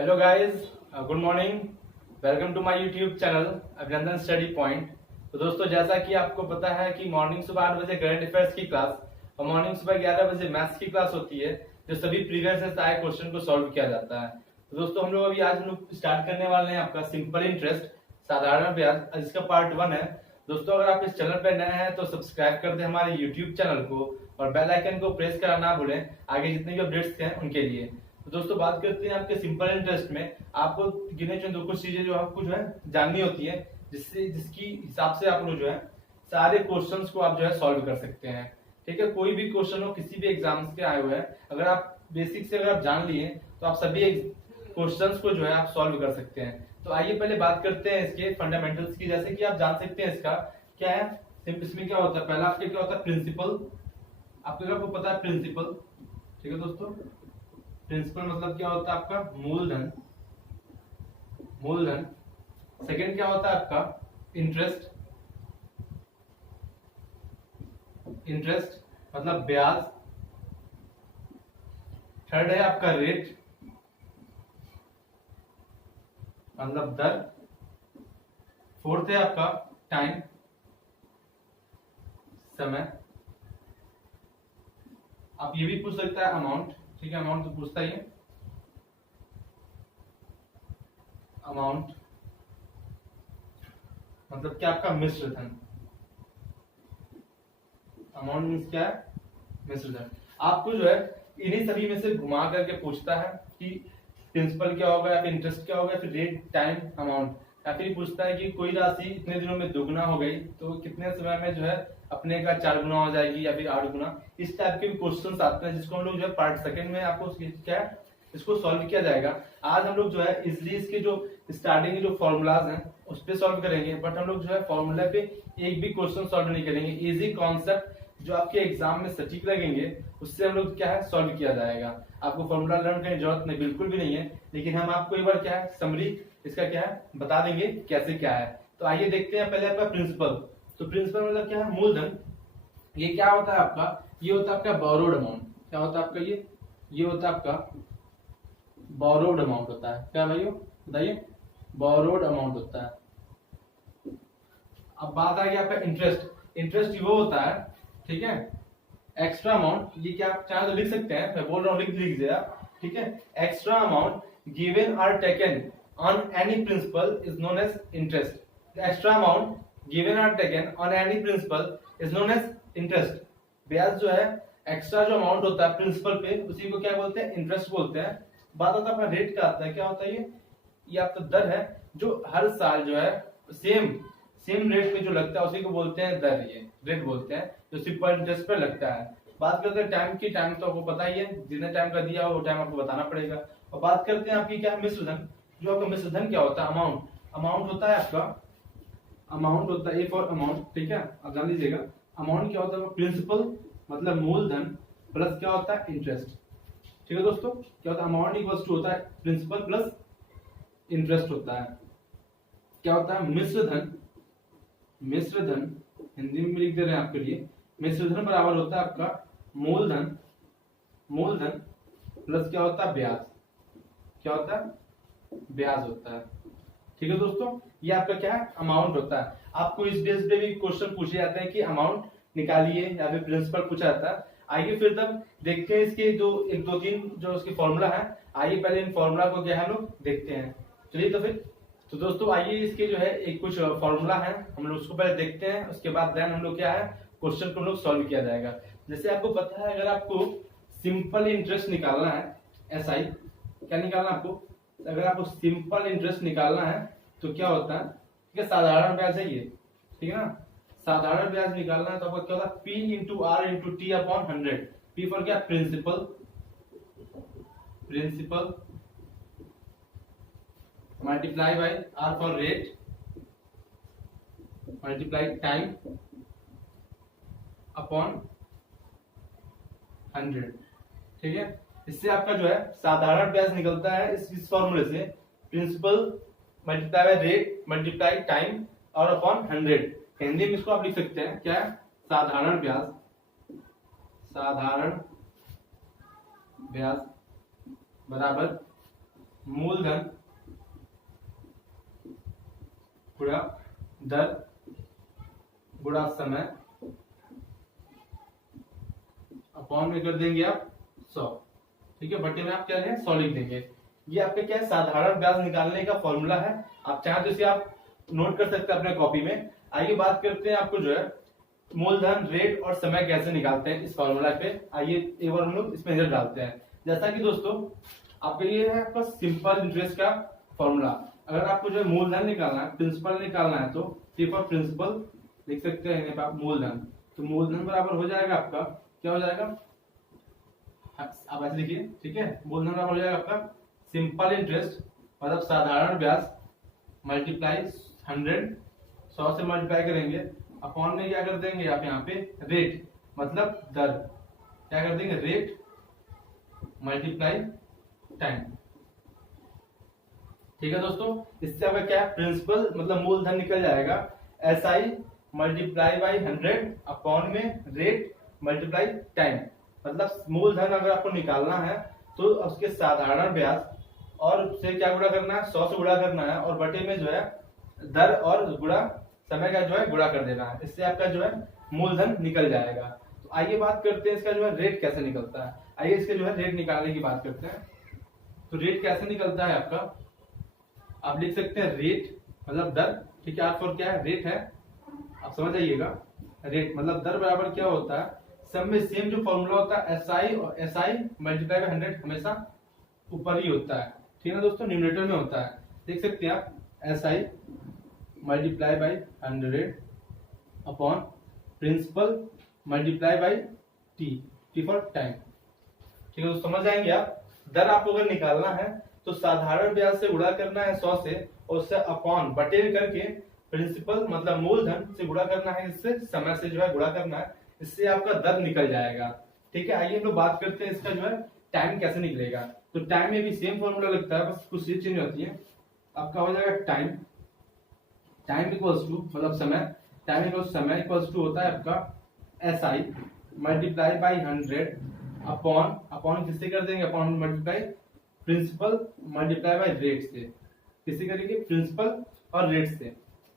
Hello guys, good morning. Welcome to my YouTube channel Abhinandan study point. तो दोस्तों, जैसा कि आपको पता है कि मॉर्निंग सुबह 8 बजे करंट अफेयर्स की क्लास और मॉर्निंग सुबह 11 बजे मैथ्स की क्लास होती है, जो सभी प्रीवियस से आए क्वेश्चन को सॉल्व किया जाता है। तो दोस्तों, हम लोग आज स्टार्ट करने वाले हैं आपका सिंपल इंटरेस्ट साधारण ब्याज, जिसका पार्ट 1 है। दोस्तों, अगर आप इस चैनल पर नए हैं तो सब्सक्राइब कर दें हमारे यूट्यूब चैनल को और बेल आइकन को प्रेस करना ना भूलें आगे जितने भी अपडेट्स हैं उनके लिए। तो दोस्तों, बात करते हैं आपके सिंपल इंटरेस्ट में। आपको गिने चुने दो कुछ चीजें जो आपको जो है जाननी होती है, जिसकी हिसाब से आप लोग जो है सारे क्वेश्चंस को आप जो है सॉल्व कर सकते हैं। ठीक है, कोई भी क्वेश्चन हो किसी भी एग्जाम्स के आए हुए हैं, अगर आप बेसिक से अगर आप जान लिए तो आप सभी क्वेश्चंस को जो है आप सॉल्व कर सकते हैं। तो आइए पहले बात करते हैं इसके फंडामेंटल्स की। जैसे कि आप जान सकते हैं इसका क्या है, इसमें क्या होता है। पहला आपके क्या होता है, प्रिंसिपल। आपको पता है प्रिंसिपल, ठीक है दोस्तों। प्रिंसिपल मतलब क्या होता है आपका मूलधन। मूलधन। सेकंड क्या होता है आपका इंटरेस्ट। इंटरेस्ट मतलब ब्याज। थर्ड है आपका रेट मतलब दर। फोर्थ है आपका टाइम, समय। आप ये भी पूछ सकता है अमाउंट, ठीक है, अमाउंट तो पूछता ही है। अमाउंट मतलब क्या आपका मिश्र धन। अमाउंट मीन्स क्या है, मिश्र धन। आपको जो है इन्हीं सभी में से घुमा करके पूछता है कि प्रिंसिपल क्या होगा या फिर इंटरेस्ट क्या होगा, फिर रेट, टाइम, अमाउंट। या फिर पूछता है कि कोई राशि इतने दिनों में दुगुना हो गई तो कितने समय में जो है अपने का 4 गुना हो जाएगी या फिर 8 गुना। इस टाइप के भी क्वेश्चन आते हैं, जिसको हम लोग जो है पार्ट सेकंड में आपको क्या है इसको सॉल्व किया जाएगा। आज हम लोग जो है इजली इसके जो स्टार्टिंग के जो फॉर्मूलाज हैं उस पर सॉल्व करेंगे, बट हम लोग जो है फॉर्मूला पे एक भी क्वेश्चन सॉल्व नहीं करेंगे। इजी कॉन्सेप्ट जो आपके एग्जाम में सटीक लगेंगे उससे हम लोग क्या है सॉल्व किया जाएगा। आपको फॉर्मूला लर्न करने की जरूरत नहीं, बिल्कुल भी नहीं है, लेकिन हम आपको एक बार क्या है समरी इसका क्या है बता देंगे कैसे क्या है। तो आइए देखते हैं पहले आपका प्रिंसिपल। तो प्रिंसिपल मतलब क्या है, मूलधन। ये क्या होता है आपका, ये होता है आपका बोरोड अमाउंट। क्या होता है आपका ये होता है आपका बोरोड अमाउंट होता है। क्या भाइयों बताइए, बोरोड अमाउंट होता है। अब बात आ गई आपका इंटरेस्ट। इंटरेस्ट वो होता है, ठीक है, एक्स्ट्रा अमाउंट। ये क्या आप चाहे तो लिख सकते हैं, मैं बोल रहा हूँ लिख दीजिए आप, ठीक है। Extra amount given are taken on any principal is known as interest. Extra amount given are taken on any principal is known as interest. ब्याज जो है एक्स्ट्रा जो अमाउंट होता है प्रिंसिपल पे, उसी को क्या बोलते हैं, इंटरेस्ट बोलते हैं। बात आता है अपना रेट का आता है। क्या होता है ये आपका दर है जो हर साल जो है सेम रेट पे जो लगता है उसी को बोलते हैं दर। ये रेट बोलते हैं जो सिंपल इंटरेस्ट पे लगता है। बात करते हैं टाइम की। टाइम तो आपको पता ही है, जितने टाइम का दिया हो वो टाइम आपको बताना पड़ेगा। और बात करते हैं आपकी क्या है, मिश्रधन। जो आपका मिश्रधन क्या होता है, अमाउंट। अमाउंट होता है आपका, अमाउंट होता है ए फॉर अमाउंट, ठीक है, आप जान लीजिएगा। अमाउंट क्या होता है, प्रिंसिपल मतलब मूलधन प्लस क्या होता है इंटरेस्ट। ठीक है दोस्तों, क्या होता है अमाउंट इक्वल्स टू होता है प्रिंसिपल प्लस इंटरेस्ट होता है। क्या होता है मिश्रधन। मिश्रधन हिंदी में लिख दे रहे हैं आपके लिए। मिश्रधन बराबर होता है आपका मूलधन प्लस क्या होता है ब्याज। क्या होता है, ब्याज होता है। ठीक है दोस्तों, ये आपका क्या है अमाउंट होता है। आपको इस बेस पे भी क्वेश्चन पूछे जाते हैं कि अमाउंट निकालिए या फिर प्रिंसिपल पूछा जाता है। आइए फिर तब देखते हैं इसके जो 1 2 3 जो उसके फॉर्मूला है। आइए पहले इन फॉर्मूला को क्या है हम लोग देखते हैं। चलिए तो फिर तो दोस्तों आइए इसके जो है एक कुछ फॉर्मूला है, हम लोग उसको पहले देखते हैं, उसके बाद देन हम लोग क्या है क्वेश्चन को हम लोग सॉल्व किया जाएगा। जैसे आपको पता है, अगर आपको सिंपल इंटरेस्ट निकालना है, एसआई क्या निकालना है आपको, अगर आपको सिंपल इंटरेस्ट निकालना है तो क्या होता है, ठीक है, साधारण ब्याज है ये, ठीक है ना। साधारण ब्याज निकालना है तो आपको क्या होता है, P into R into T upon 100। P for क्या, principal multiply by R for rate multiply time upon 100। ठीक है, इससे आपका जो है साधारण ब्याज निकलता है इस फॉर्मूले से, principal multiply by rate multiply time और अपॉन 100। हिंदी में इसको आप लिख सकते हैं क्या है, साधारण ब्याज बराबर मूलधन गुणा दर गुणा समय अपॉन में कर देंगे आप 100। ठीक है, बटे में आप क्या है 100 लिख देंगे। ये आपके क्या है साधारण ब्याज निकालने का फॉर्मूला है। आप चाहे तो इसे आप नोट कर सकते हैं अपने कॉपी में। आइए बात करते हैं आपको जो है मूलधन, रेट और समय कैसे निकालते हैं इस फॉर्मूला पे। आइए एक बार हम लोग इसमें नजर डालते हैं। जैसा कि दोस्तों आपके लिए है आपका सिंपल इंटरेस्ट का फॉर्मूला। अगर आपको जो है मूलधन निकालना है, प्रिंसिपल निकालना है, तो टी फॉर प्रिंसिपल लिख सकते हैं आप मूलधन। तो मूलधन बराबर हो जाएगा आपका क्या हो जाएगा, आप ऐसे लिखिए। ठीक है, मूलधन बराबर हो जाएगा आपका सिंपल इंटरेस्ट मतलब साधारण ब्याज मल्टीप्लाई 100 से मल्टीप्लाई करेंगे अपॉन में क्या कर देंगे आप यहाँ पे रेट मतलब दर, क्या कर देंगे रेट मल्टीप्लाई टाइम। ठीक है दोस्तों, इससे आपका क्या है प्रिंसिपल मतलब मूलधन निकल जाएगा SI मल्टीप्लाई बाई 100 अपॉन में रेट मल्टीप्लाई टाइम। मतलब मूलधन अगर आपको निकालना है तो उसके साधारण ब्याज और उससे क्या गुणा करना है 100 से गुणा करना है और बटे में जो है दर और गुणा समय का जो है गुणा कर देना है। इससे आपका जो है मूलधन निकल जाएगा। तो आइए बात करते हैं इसका जो है रेट कैसे निकलता है। आइए इसके जो है रेट निकालने की बात करते हैं। तो रेट कैसे निकलता है आपका, आप लिख सकते हैं रेट मतलब दर। ठीक है, आपको क्या है रेट है, आप समझ जाइएगा। रेट मतलब दर बराबर क्या होता है, सब में सेम जो फॉर्मूला होता है SI और SI मल्टीप्लाई बाय 100 हमेशा ऊपर ही होता है। ठीक है ना दोस्तों, न्यूमरेटर में होता है। देख सकते हैं आप SI multiply by 100 upon principal multiply by T for time. ठीक है दोस्तों, समझ जाएंगे आप। दर आपको अगर निकालना है तो साधारण ब्याज से गुणा करना है 100 से और उससे अपॉन बटे करके प्रिंसिपल मतलब मूलधन से गुणा करना है, इससे समय से जो है गुणा करना है, इससे आपका दर निकल जाएगा। ठीक है, आइए हम लोग बात करते हैं इसका जो है टाइम कैसे निकलेगा। तो टाइम में भी सेम फॉर्मूला लगता है, बस कुछ चीज चेंज होती है। आपका हो जाएगा टाइम इक्वल्स टू मतलब समय, टाइम इक्वल्स समय इक्वल्स टू होता है आपका SI मल्टीप्लाई बाई 100 अपॉन किससे कर देंगे upon multiply principal multiply by rate से। किससे करेंगे प्रिंसिपल और रेट से।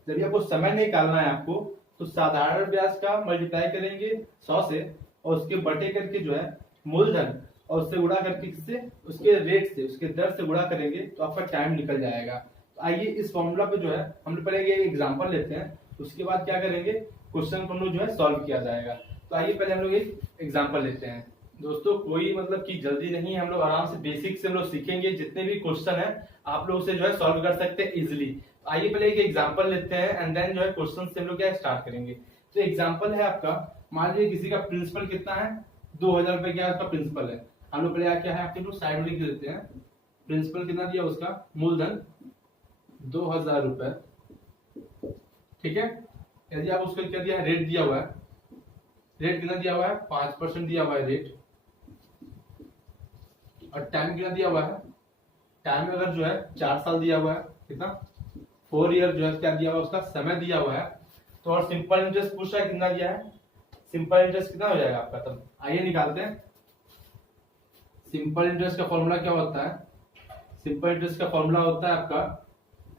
जब आपको समय निकालना है आपको तो साधारण ब्याज का मल्टीप्लाई करेंगे 100 से और उसके बटे करके जो है मूलधन और उससे गुणा करके किससे उसके रेट से उसके दर से गुणा करेंगे तो आपका टाइम निकल जाएगा। तो आइए इस फॉर्मूला पे जो है हम लोग पहले एक एग्जांपल लेते हैं, उसके बाद क्या करेंगे क्वेश्चन को जो है सॉल्व किया जाएगा। तो आइए पहले हम लोग एक एग्जांपल लेते हैं। दोस्तों कोई मतलब की जल्दी नहीं है, हम लोग आराम से बेसिक से हम लोग सीखेंगे। जितने भी क्वेश्चन है आप लोग उसे जो है सॉल्व कर सकते हैं इजिली। आइए पहले एक एग्जांपल लेते हैं एंड देन जो है क्वेश्चन से हम लोग क्या स्टार्ट करेंगे। तो एग्जांपल है आपका, मान लीजिए किसी का प्रिंसिपल कितना है 2000 रुपए क्या उसका प्रिंसिपल है। हम लोग पहले क्या है आपके लोग साइड में लिख देते हैं प्रिंसिपल कितना दिया उसका मूलधन 2000 रुपए। ठीक है, यदि आप उसको क्या दिया है रेट दिया हुआ है, रेट कितना दिया हुआ है 5% दिया हुआ है रेट, और टाइम कितना दिया हुआ है, टाइम अगर जो है 4 साल दिया हुआ है, कितना 4 ईयर जो है क्या दिया हुआ है उसका समय दिया हुआ है। तो और सिंपल इंटरेस्ट पूछ रहा है कितना दिया है, सिंपल इंटरेस्ट कितना हो जाएगा आपका। तब आइए निकालते हैं। सिंपल इंटरेस्ट का फॉर्मूला क्या होता है, सिंपल इंटरेस्ट का फॉर्मूला होता है आपका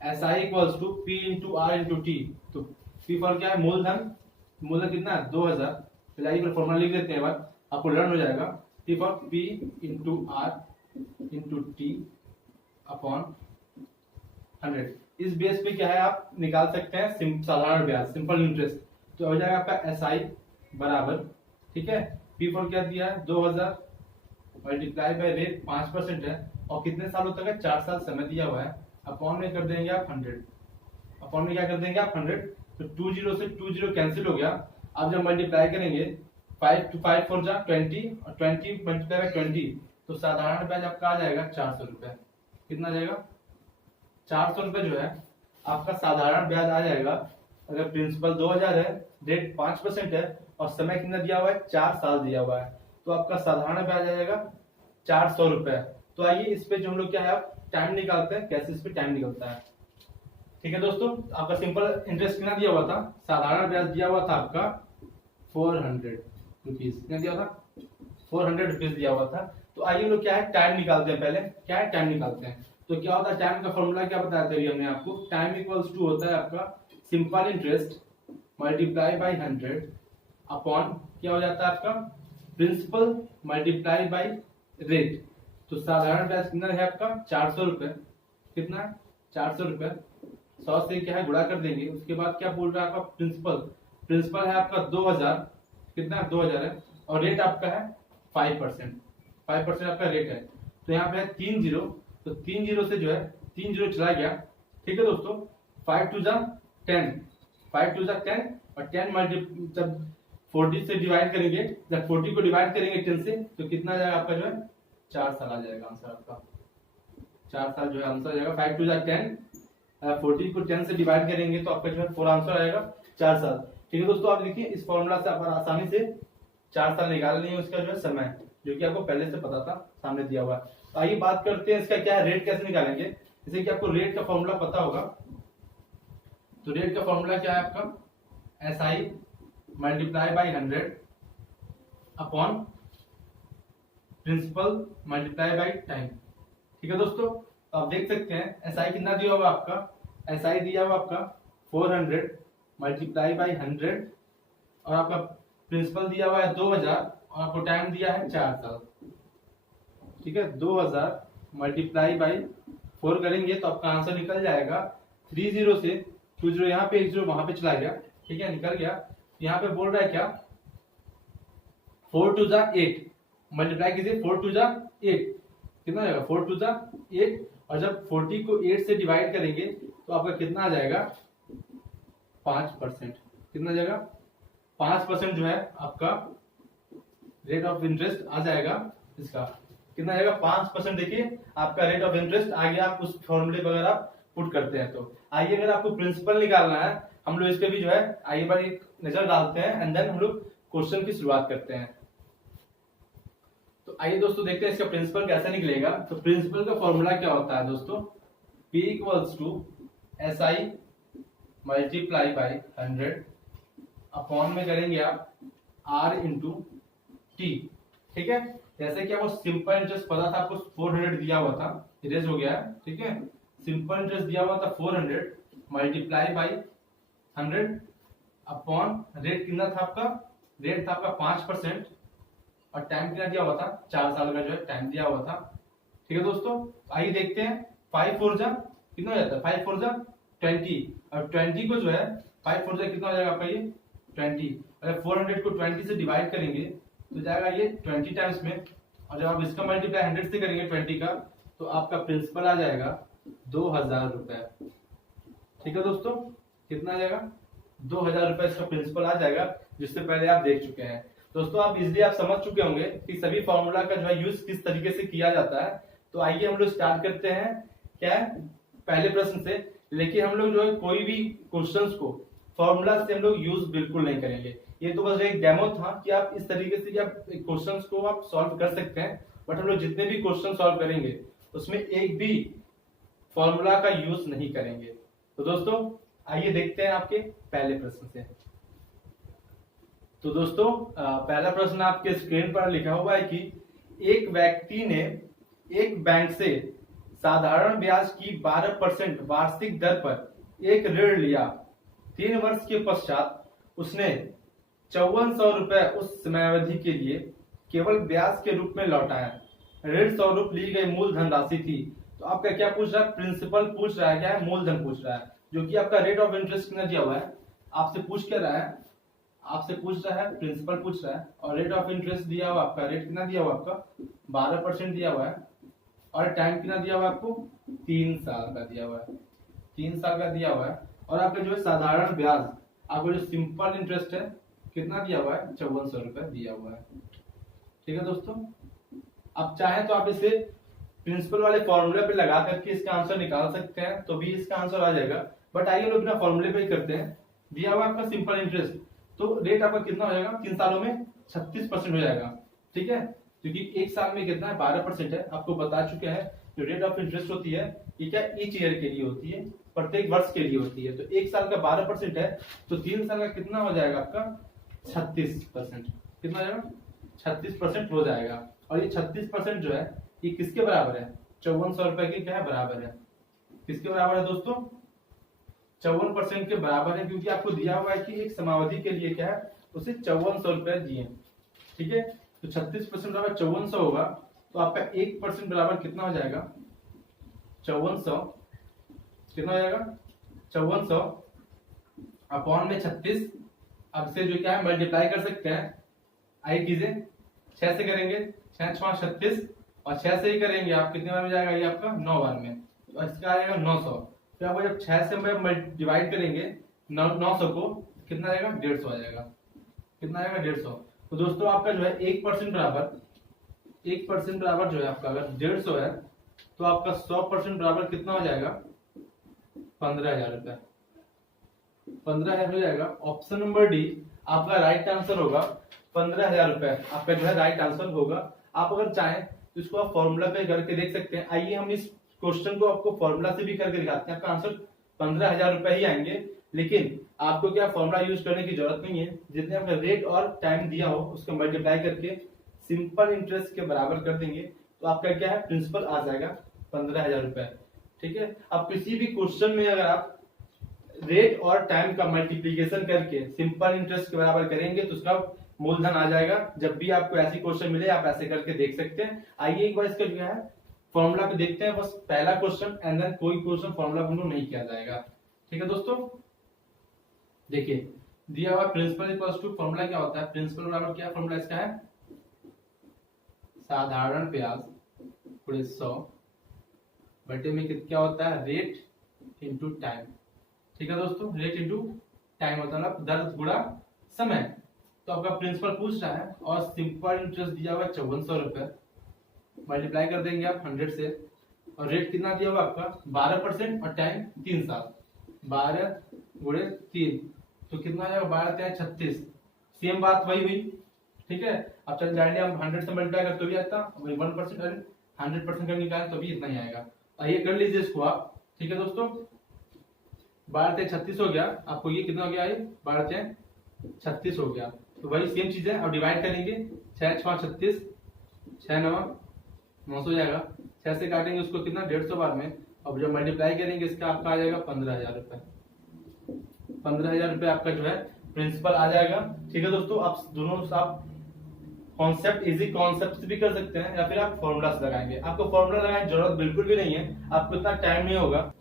SI equals to P into R into T. तो P फॉर क्या है मूलधन, मूलधन कितना है 2000। पहले पर फॉर्मूला लिख देते हैं, बात आपको लर्न हो जाएगा। P for P into R into T upon 100। इस बेस पे क्या है आप निकाल सकते हैं साधारण ब्याज सिंपल इंटरेस्ट। तो हो जाएगा आपका SI बराबर, ठीक है P फॉर क्या दिया है 2000 मल्टीप्लाई बाय रेट 5% है और कितने सालों तक है 4 साल समय दिया हुआ है, अपॉन में कर देंगे आप 100। अपॉन में क्या कर देंगे आप 100। तो 20 से 20 कैंसिल हो गया। आप जब मल्टीप्लाई करेंगे 5 to 5 4 जा 20 और 20 मल्टीप्लाई बाय 20 तो साधारण ब्याज आपका आ जाएगा 400 रुपए। कितना जाएगा 400 रुपए जो है आपका साधारण ब्याज आ जाएगा। अगर प्रिंसिपल 2000 है, रेट 5% है और समय कितना दिया हुआ है 4 साल दिया हुआ है, तो आपका साधारण ब्याज आ जाएगा 400 रुपए। तो आइए इस पे जो हम लोग क्या है टाइम निकालते हैं, कैसे इस पे टाइम निकलता है। ठीक है दोस्तों, आपका सिंपल इंटरेस्ट कितना दिया हुआ था, साधारण ब्याज दिया हुआ था आपका 400 रुपीज। कितना दिया था 400 रुपीज दिया हुआ था। तो आइए हम लोग क्या है टाइम निकालते हैं। पहले क्या है टाइम निकालते हैं। तो क्या होता है, टाइम का फॉर्मूला क्या बताया था हमने आपको, टाइम इक्वल्स टू होता है आपका simple interest multiply by 100 upon क्या हो जाता है आपका प्रिंसिपल मल्टीप्लाई बाई रेट। तो साधारण ब्याज कितना है आपका 400 रुपए, कितना 400 रुपए, 100 से क्या है गुणा कर देंगे। उसके बाद क्या बोल रहा है आपका प्रिंसिपल, प्रिंसिपल है आपका 2000, कितना 2000 है, और रेट आपका है 5%, 5% आपका रेट है। तो यहाँ पे है 3 जीरो, तो 3 जीरो से जो है 3 जीरो चला गया, ठीक है दोस्तों। 5 टू जा 10, 5 टू जा 10, और 10 मल्टी जब 40 से डिवाइड करेंगे, जब 40 को डिवाइड करेंगे 10 से, तो कितना आ जाएगा आपका जो है 4 साल आ जाएगा आंसर आपका, 4 साल जो है आंसर आ जाएगा। 5 टू जा 10, 40 को 10 से डिवाइड करेंगे तो आपका जो है 4 आंसर आएगा 4 साल। ठीक है दोस्तों, आप देखिए इस फॉर्मूला से आप आसानी से 4 साल निकाल लेंगे उसका जो है समय, जो कि आपको पहले से पता था, सामने दिया हुआ है। तो आइए बात करते हैं इसका क्या है, रेट कैसे निकालेंगे। जैसे कि आपको रेट का फॉर्मूला पता होगा, तो रेट का फॉर्मूला क्या है आपका SI multiply by 100 upon principal multiply by time. ठीक है दोस्तों, तो आप देख सकते हैं SI कितना दिया हुआ आपका, SI दिया हुआ आपका 400 मल्टीप्लाई बाई 100, और आपका प्रिंसिपल दिया हुआ है 2000, और आपको टाइम दिया है 4 साल। ठीक है, 2000 मल्टीप्लाई बाई 4 करेंगे तो आपका आंसर निकल जाएगा 3 जीरो से 2 जीरो, यहाँ पे 1 जीरो वहां पे चला गया, ठीक है निकल गया। यहाँ पे बोल रहा है क्या 4 टू जा 8, मल्टीप्लाई कीजिए 4 टू जा 8, कितना आ जाएगा 4 टू जा 8, और जब 40 को 8 से डिवाइड करेंगे तो आपका कितना आ जाएगा 5%, कितना आ जाएगा 5% जो है आपका रेट ऑफ इंटरेस्ट आ जाएगा। इसका कितना आ जाएगा 5%, देखिए आपका रेट ऑफ इंटरेस्ट आ गया, आप उस फॉर्मूले पर अगर आप पुट करते हैं तो। आइए अगर आपको प्रिंसिपल निकालना है, हम लोग इस पे भी जो है आइए बार एक नजर डालते हैं, एंड देन हम लोग क्वेश्चन की शुरुआत करते हैं। तो आइए दोस्तों देखते हैं इसका प्रिंसिपल कैसे निकलेगा। तो प्रिंसिपल का फॉर्मूला क्या होता है दोस्तों, P equals to SI multiply by 100 upon में करेंगे आप R इंटू T। ठीक है, जैसे कि आपको सिंपल इंटरेस्ट पता था, आपको 400 दिया हुआ था, इरेज हो गया है, ठीक है। सिंपल इंटरेस्ट दिया हुआ था 400 मल्टीप्लाई बाई 100 अपॉन रेट कितना था आपका, रेट था आपका 5%, और टाइम कितना दिया हुआ था 4 साल का जो है टाइम दिया हुआ था। ठीक है दोस्तों, आइए देखते हैं 5 4 जा कितना हो जाता है, 5 4 जा 20, और 20 को जो है 5 4 जा कितना हो जाएगा आपका ये 20, अगर 400 को 20 से डिवाइड करेंगे तो जाएगा ये 20 टाइम्स में, और जब आप इसका मल्टीप्लाई 100 से करेंगे 20 का, तो आपका प्रिंसिपल आ जाएगा 2000 रुपए। ठीक है दोस्तों, कितना आ जाएगा 2000 रुपए इसका प्रिंसिपल आ जाएगा, जिससे पहले आप देख चुके हैं। दोस्तों आप इजिली आप समझ चुके होंगे कि सभी फॉर्मूला का जो है यूज किस तरीके से किया जाता है। तो आइए हम लोग स्टार्ट करते हैं क्या है पहले प्रश्न से। लेकिन हम लोग जो है कोई भी क्वेश्चंस को फॉर्मूला से हम लोग यूज बिल्कुल नहीं करेंगे, ये तो बस एक डेमो था कि आप इस तरीके से आप क्वेश्चंस को आप सॉल्व कर सकते हैं। बट हम लोग जितने भी क्वेश्चन सॉल्व करेंगे उसमें एक भी फॉर्मूला का यूज नहीं करेंगे। तो दोस्तों आइए देखते हैं आपके पहले प्रश्न से। तो दोस्तों पहला प्रश्न आपके स्क्रीन पर लिखा हुआ है कि एक व्यक्ति ने एक बैंक से साधारण ब्याज की 12% वार्षिक दर पर एक ऋण लिया। 3 वर्ष के पश्चात उसने 5400 रुपए उस समयावधि के लिए केवल ब्याज के रूप में लौटाया। ऋण स्वरूप ली गई मूल धनराशि थी। तो आपका क्या पूछ रहा है, प्रिंसिपल पूछ रहा है, क्या है मूलधन पूछ रहा है, जो कि आपका रेट ऑफ इंटरेस्ट कितना दिया हुआ है, आपसे पूछ क्या रहा है, आपसे पूछ रहा है, प्रिंसिपल पूछ रहा है, और रेट ऑफ इंटरेस्ट दिया हुआ आपका, रेट कितना दिया हुआ आपका 12% दिया हुआ है, और टाइम कितना दिया हुआ है आपको 3 साल का दिया हुआ है, 3 साल का दिया हुआ है, और आपका जो है साधारण ब्याज आपको जो सिंपल इंटरेस्ट है कितना दिया हुआ है 5400 रुपए दिया हुआ है। ठीक है दोस्तों, अब चाहे तो आप इसे प्रिंसिपल वाले फॉर्मूले पे लगा करके इसका आंसर निकाल सकते हैं, तो भी इसका आंसर आ जाएगा। बट आइए लोग बिना फॉर्मूले पे करते हैं। दिया हुआ आपका सिंपल इंटरेस्ट, तो रेट आपका कितना हो जाएगा 3 सालों में 36% हो जाएगा। ठीक है, क्योंकि एक साल में कितना है 12% है, आपको बता चुके हैं। जो रेट ऑफ इंटरेस्ट होती है ये क्या ईच ईयर के लिए होती है, प्रत्येक वर्ष के लिए होती है। तो एक साल का 12% है, तो 3 साल का कितना हो जाएगा आपका 36%, कितना हो जाएगा 36% हो जाएगा। और ये 36% जो है ये किसके बराबर है 5400 रुपए के क्या है बराबर है। किसके बराबर है दोस्तों? 54% के बराबर है, क्योंकि आपको दिया हुआ है कि एक समावधि के लिए क्या है उसे 5400 रुपए दिए। ठीक है, तो 36% बराबर 5400 होगा, तो आपका 1% बराबर कितना हो जाएगा? 5400 कितना हो जाएगा? 5400 अपॉन में 36। अब से जो क्या है मल्टीप्लाई कर सकते हैं, आई कीजिए 6 से करेंगे, 6 6 36 और 6 से ही करेंगे आप कितने बार में जाएगा ये आपका 9 बार में, तो इसका आएगा 900। फिर आपको जब 6 से डिवाइड करेंगे 900 को, कितना आएगा? 150 आ जाएगा। कितना आएगा? 150। तो दोस्तों आपका जो है 1% बराबर, 1% बराबर जो है आपका अगर 150 है तो आपका 100% बराबर कितना हो जाएगा? 15,000 रुपए। 15,000 हो जाएगा। ऑप्शन नंबर डी आपका राइट आंसर होगा। 15,000 रुपए आपका जो है राइट आंसर होगा। आप अगर चाहें तो इसको आप फॉर्मूला पे करके देख सकते हैं। आइए हम इस क्वेश्चन को आपको फॉर्मूला से भी करके दिखाते हैं। आपका आंसर 15,000 रुपए ही आएंगे, लेकिन आपको क्या फॉर्मूला यूज करने की जरूरत नहीं है। जितने आपका रेट और टाइम दिया हो उसको मल्टीप्लाई करके सिंपल इंटरेस्ट के बराबर कर देंगे, तो आपका क्या है प्रिंसिपल आ जाएगा 15,000 रुपए। ठीक है, अब किसी भी क्वेश्चन में अगर आप रेट और टाइम का मल्टीप्लीकेशन करके सिंपल इंटरेस्ट के बराबर करेंगे तो उसका मूलधन आ जाएगा। जब भी आपको ऐसी क्वेश्चन मिले आप ऐसे करके देख सकते हैं। आइए एक बार इसका जो है फॉर्मूला पे देखते हैं, बस पहला क्वेश्चन एंड देन कोई क्वेश्चन फॉर्मूला पर नहीं किया जाएगा। ठीक है दोस्तों, देखिए दिया हुआ प्रिंसिपल इक्वल्स टू फॉर्मूला क्या होता है? प्रिंसिपल बराबर क्या फॉर्मूला इसका है? साधारण ब्याज गुणे 100 बटे में क्या होता है? Rate into time. ठीक है दोस्तों, रेट इंटू टाइम होता है मतलब दर गुणा समय। तो आपका प्रिंसिपल पूछ रहा है और सिंपल इंटरेस्ट दिया हुआ है 5400 रुपए। मल्टीप्लाई कर देंगे आप 100 से, और रेट कितना दिया हुआ आपका 12% और टाइम 3 साल। 12 गुणे 3 तो कितना आएगा? 12 3 36। सेम बात वही हुई। ठीक है, अब चल जाएंगे हम 100 से मल्टीप्लाई कर तो भी आता, 1% और 100% का निकालें तो भी इतना ही आएगा। आइए कर लीजिए इसको आप। ठीक है दोस्तों, 12 3 36 हो गया। आपको ये कितना हो गया? 12 3 36 हो गया। तो वही सेम चीज है, अब डिवाइड करेंगे 6 6 36, 6 9 900 हो जाएगा। 6 से काटेंगे उसको कितना? 150 बार में। अब जब मल्टीप्लाई करेंगे इसका आपका आ जाएगा 15,000 रुपए। 15,000 रुपए आपका जो है प्रिंसिपल आ जाएगा। ठीक है दोस्तों, आप दोनों आप कॉन्सेप्ट इजी कॉन्सेप्ट से भी कर सकते हैं या फिर आप फॉर्मूला से लगाएंगे। आपको फॉर्मूला लगाने की जरूरत बिल्कुल भी नहीं है, आपको इतना टाइम नहीं होगा।